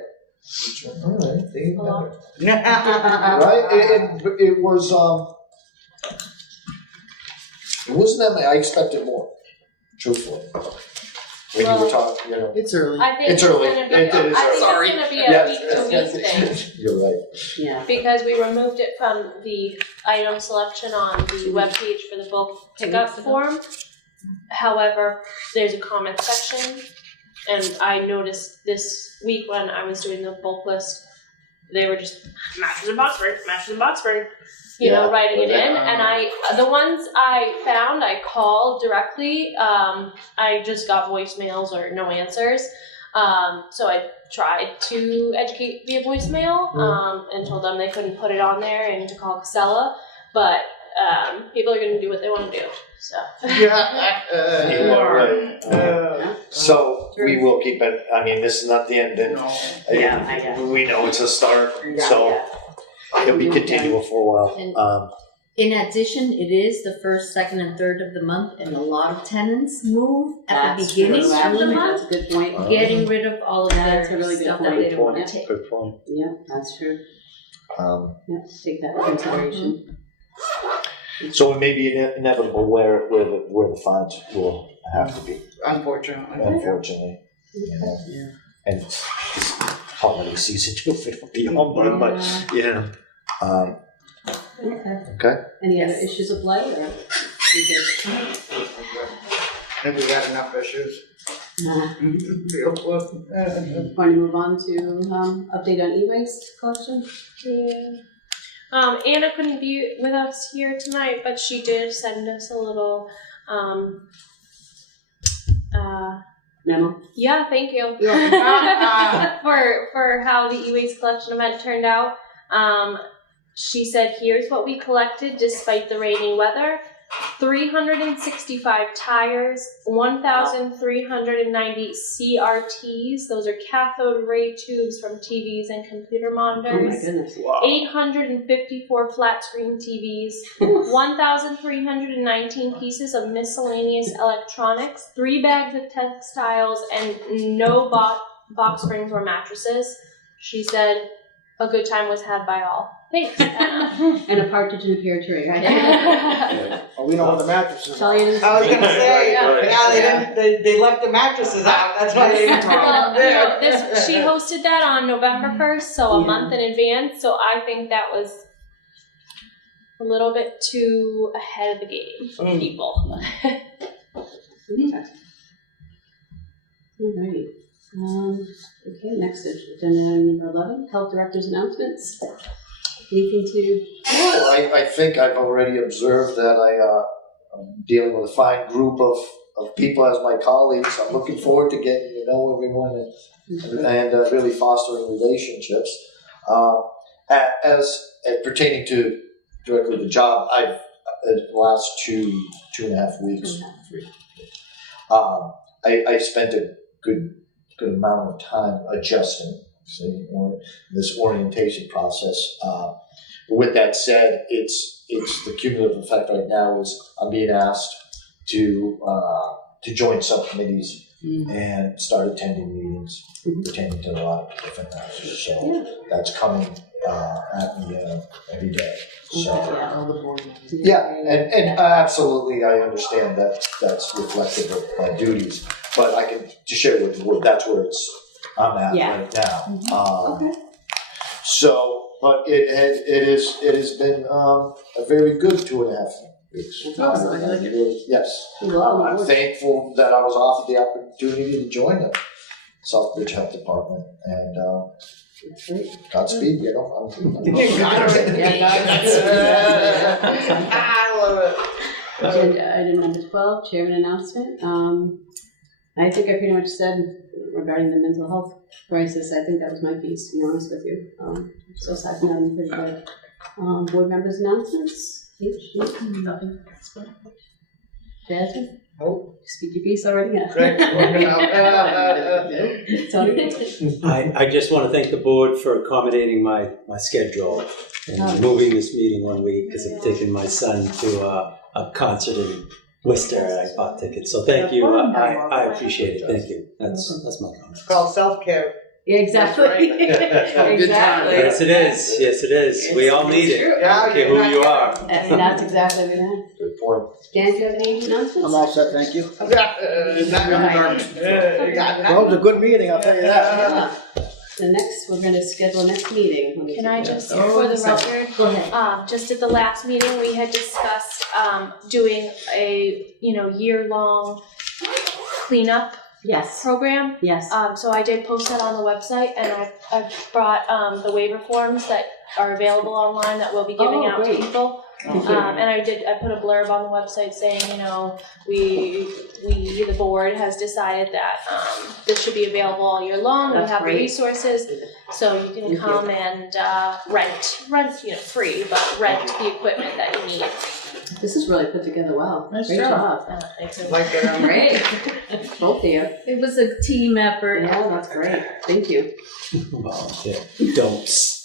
All right. There you go. Yeah. Right. It was. It wasn't that many. I expected more. Truthfully. When you were talking, you know. It's early. I think It's it's early. gonna be, It is I think Sorry. it's gonna be a Yes, week to week thing. You're right. Yeah. because we removed it from the item selection on the webpage for the bulk pickup form. However, there's a comment section, and I noticed this week when I was doing the bulk list, they were just matches in Boxford, you know, writing it in. And the ones I found, I called directly. I just got voicemails or no answers. So I tried to educate via voicemail and told them they couldn't put it on there and to call Casella. But people are gonna do what they wanna do, so. You are right. So we will keep it, I mean, this is not the end, and Yeah, I guess. we know it's a start, so it'll be continual for a while. In addition, it is the first, second, and third of the month, and a lot of tenants move at the That's beginning true, of the actually, month, that's a good point. getting rid of all of That's their a really good stuff that point. they don't wanna take. Good point. Yeah, that's true. Um, Yeah, take that into consideration. So it may be inevitable where the fines will have to be, Unfortunately. unfortunately. You know? And this holiday season, it'll be on, but, you know. Okay. Okay. Any other Yes. issues of light or? You good? I think we got enough issues. Nah. Deal with. Want to move on to update on e-waste collection? Yeah. Anna couldn't be with us here tonight, but she did send us a little, Memo. yeah, thank you. You're welcome. for how the e-waste collection event turned out. She said, here's what we collected despite the rainy weather. 365 tires, 1,390 CRTs, those are cathode ray tubes from TVs and computer Oh my monitors. goodness. 854 flat screen TVs, 1,319 pieces of miscellaneous electronics, 3 bags of textiles, and no box springs or mattresses. She said a good time was had by all. Thanks, Anna. And a partridge in a pear tree, right? Oh, we know where the mattresses Tell are. you this. I was gonna say, Yeah. yeah, they left the mattresses out, that's why they didn't Well, come there. no, she hosted that on November 1st, so a Yeah. month in advance. So I think that was a little bit too ahead of the game for people. Okay. Alrighty. Okay, next agenda item number 11, health director's announcements. Anything to? Well, I think I've already observed that I'm dealing with a fine group of people as my colleagues. I'm looking forward to getting to know everyone and really fostering relationships. As pertaining to directly the job, I've the last two and a half weeks, I spent a good amount of time adjusting this orientation process. With that said, it's the cumulative effect right now is I'm being asked to join subcommittees and start attending meetings pertaining to a lot of different matters. So that's coming at me every day. So All the board members. yeah, and absolutely, I understand that that's reflective of my duties, but I can just share with you that's where I'm at right now. Okay. So, but it has been a very good 2.5 weeks. That's awesome. I like it. Yes, You're welcome I'm aboard. thankful that I was offered the opportunity to join the Southbridge Health Department, and That's great. Godspeed. You know, I love it. Agenda item number 12, chairman announcement. I think I pretty much said regarding the mental health crisis, I think that was my piece, to be honest with you. So aside from that, I'm pretty good. Board members' announcements? Nothing. Jasmine? Nope. Speak your piece already, yeah. Great. Tony? I just want to thank the board for accommodating my schedule and moving this meeting 1 week because I've taken my son to a concert in Worcester and I bought tickets. So thank you. I appreciate it. Thank you. That's my comment. It's called self-care. Yeah, exactly. Exactly. Yes, it is. Yes, it is. We all need it. Yeah, Okay, who you are. And that's exactly what it is. good point. Dan, do you have any announcements? I'm all set, thank you. Well, Well, it was a good meeting, I'll tell you that. Yeah. So next, we're going to schedule a next meeting. Let me Can take I that. just, for the record, Go ahead. just at the last meeting, we had discussed doing a year-long cleanup Yes, program. yes. So I did post that on the website, and I've brought the waiver forms that are available online that we'll be giving Oh, out great. to people. And I put a blurb on the website saying, we the board has decided that this should be available all year long. That's we have great. the resources, so you can come and rent, free, but rent the equipment that you need. This is really put together well. Nice Great job. job. Like it. Great. Both of you. It was a team effort. Yeah, that's great. Thank you. Volunteer. Dumps.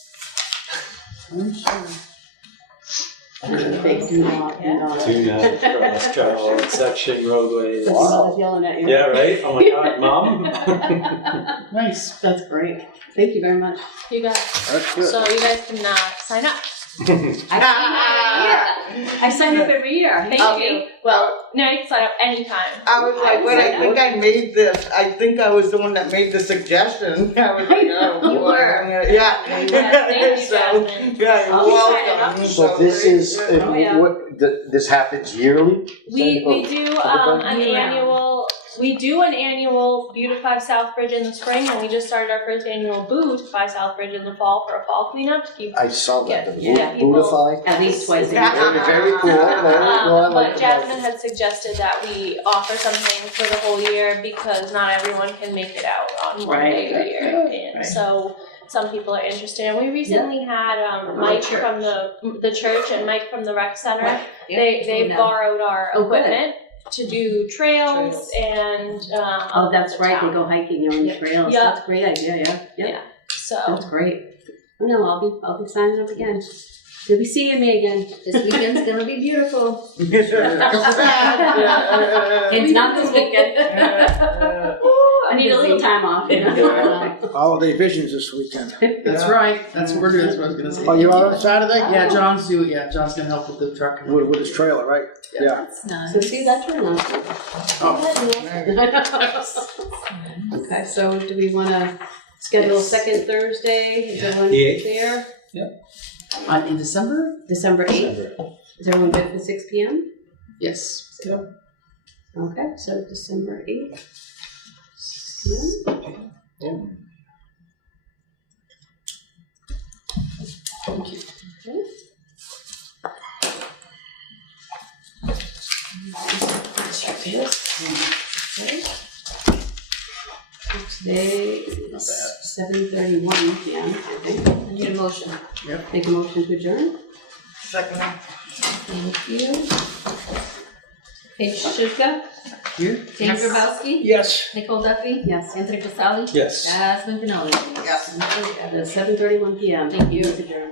Big do not. Do not cross travel section roadways. Your mother's yelling at you. Yeah, right? Oh my God, Mom? Nice. That's great. Thank you very much. You guys, That's good. so you guys can sign up. I sign up every year. Thank you. Well, no, you can sign up anytime. I was like, wait, I think I made this. I think I was the one that made the suggestion. I was like, oh, You boy. were. Yeah. Thank you, So, Jasmine. yeah, you're I'll sign welcome. So this is, Oh, yeah. this happens yearly? We do an annual Beautify Southbridge in the spring, and we just started our first annual Beautify Southbridge in the fall for a fall cleanup to keep. I saw that. Yeah, people- Beautify. At least twice a year. Very cool, very cool. I like But it. Jasmine had suggested that we offer something for the whole year because not everyone can make it out on one day a year. And so some people are interested. And we recently had Mike from the church and Mike from the rec center. They borrowed our Oh, good. equipment to do trails and Oh, that's right. They go hiking on the trails. Yeah. That's a great idea. Yeah. Yeah. So That's great. Oh, no, I'll be signing up again. You'll be seeing me again. This weekend's gonna be beautiful. It's not this weekend. I need a little time off. You know? Holiday visions this weekend. That's right. That's what we're doing. That's what I was gonna say. Oh, you are on Saturday? Yeah, John's doing. Yeah, John's gonna help with the truck. With his trailer, right? Yeah. That's nice. So see, that's your announcement. Oh. Okay, so do we want to schedule a second Thursday? Is everyone The 8th. there? In December? December 8th? December. Is everyone good for 6 p.m.? Yes. Okay, so December 8th. Thank you. Today is 7:31 p.m. I think. I need a motion. Make a motion to adjourn. Second. Thank you. Paige Shuka? Here? James Grabowski, Yes. Nicole Duffy, Yes. Anthony Casali, Yes. Jasmine Canoli. Yes. At 7:31 p.m. Thank you. Adjourn.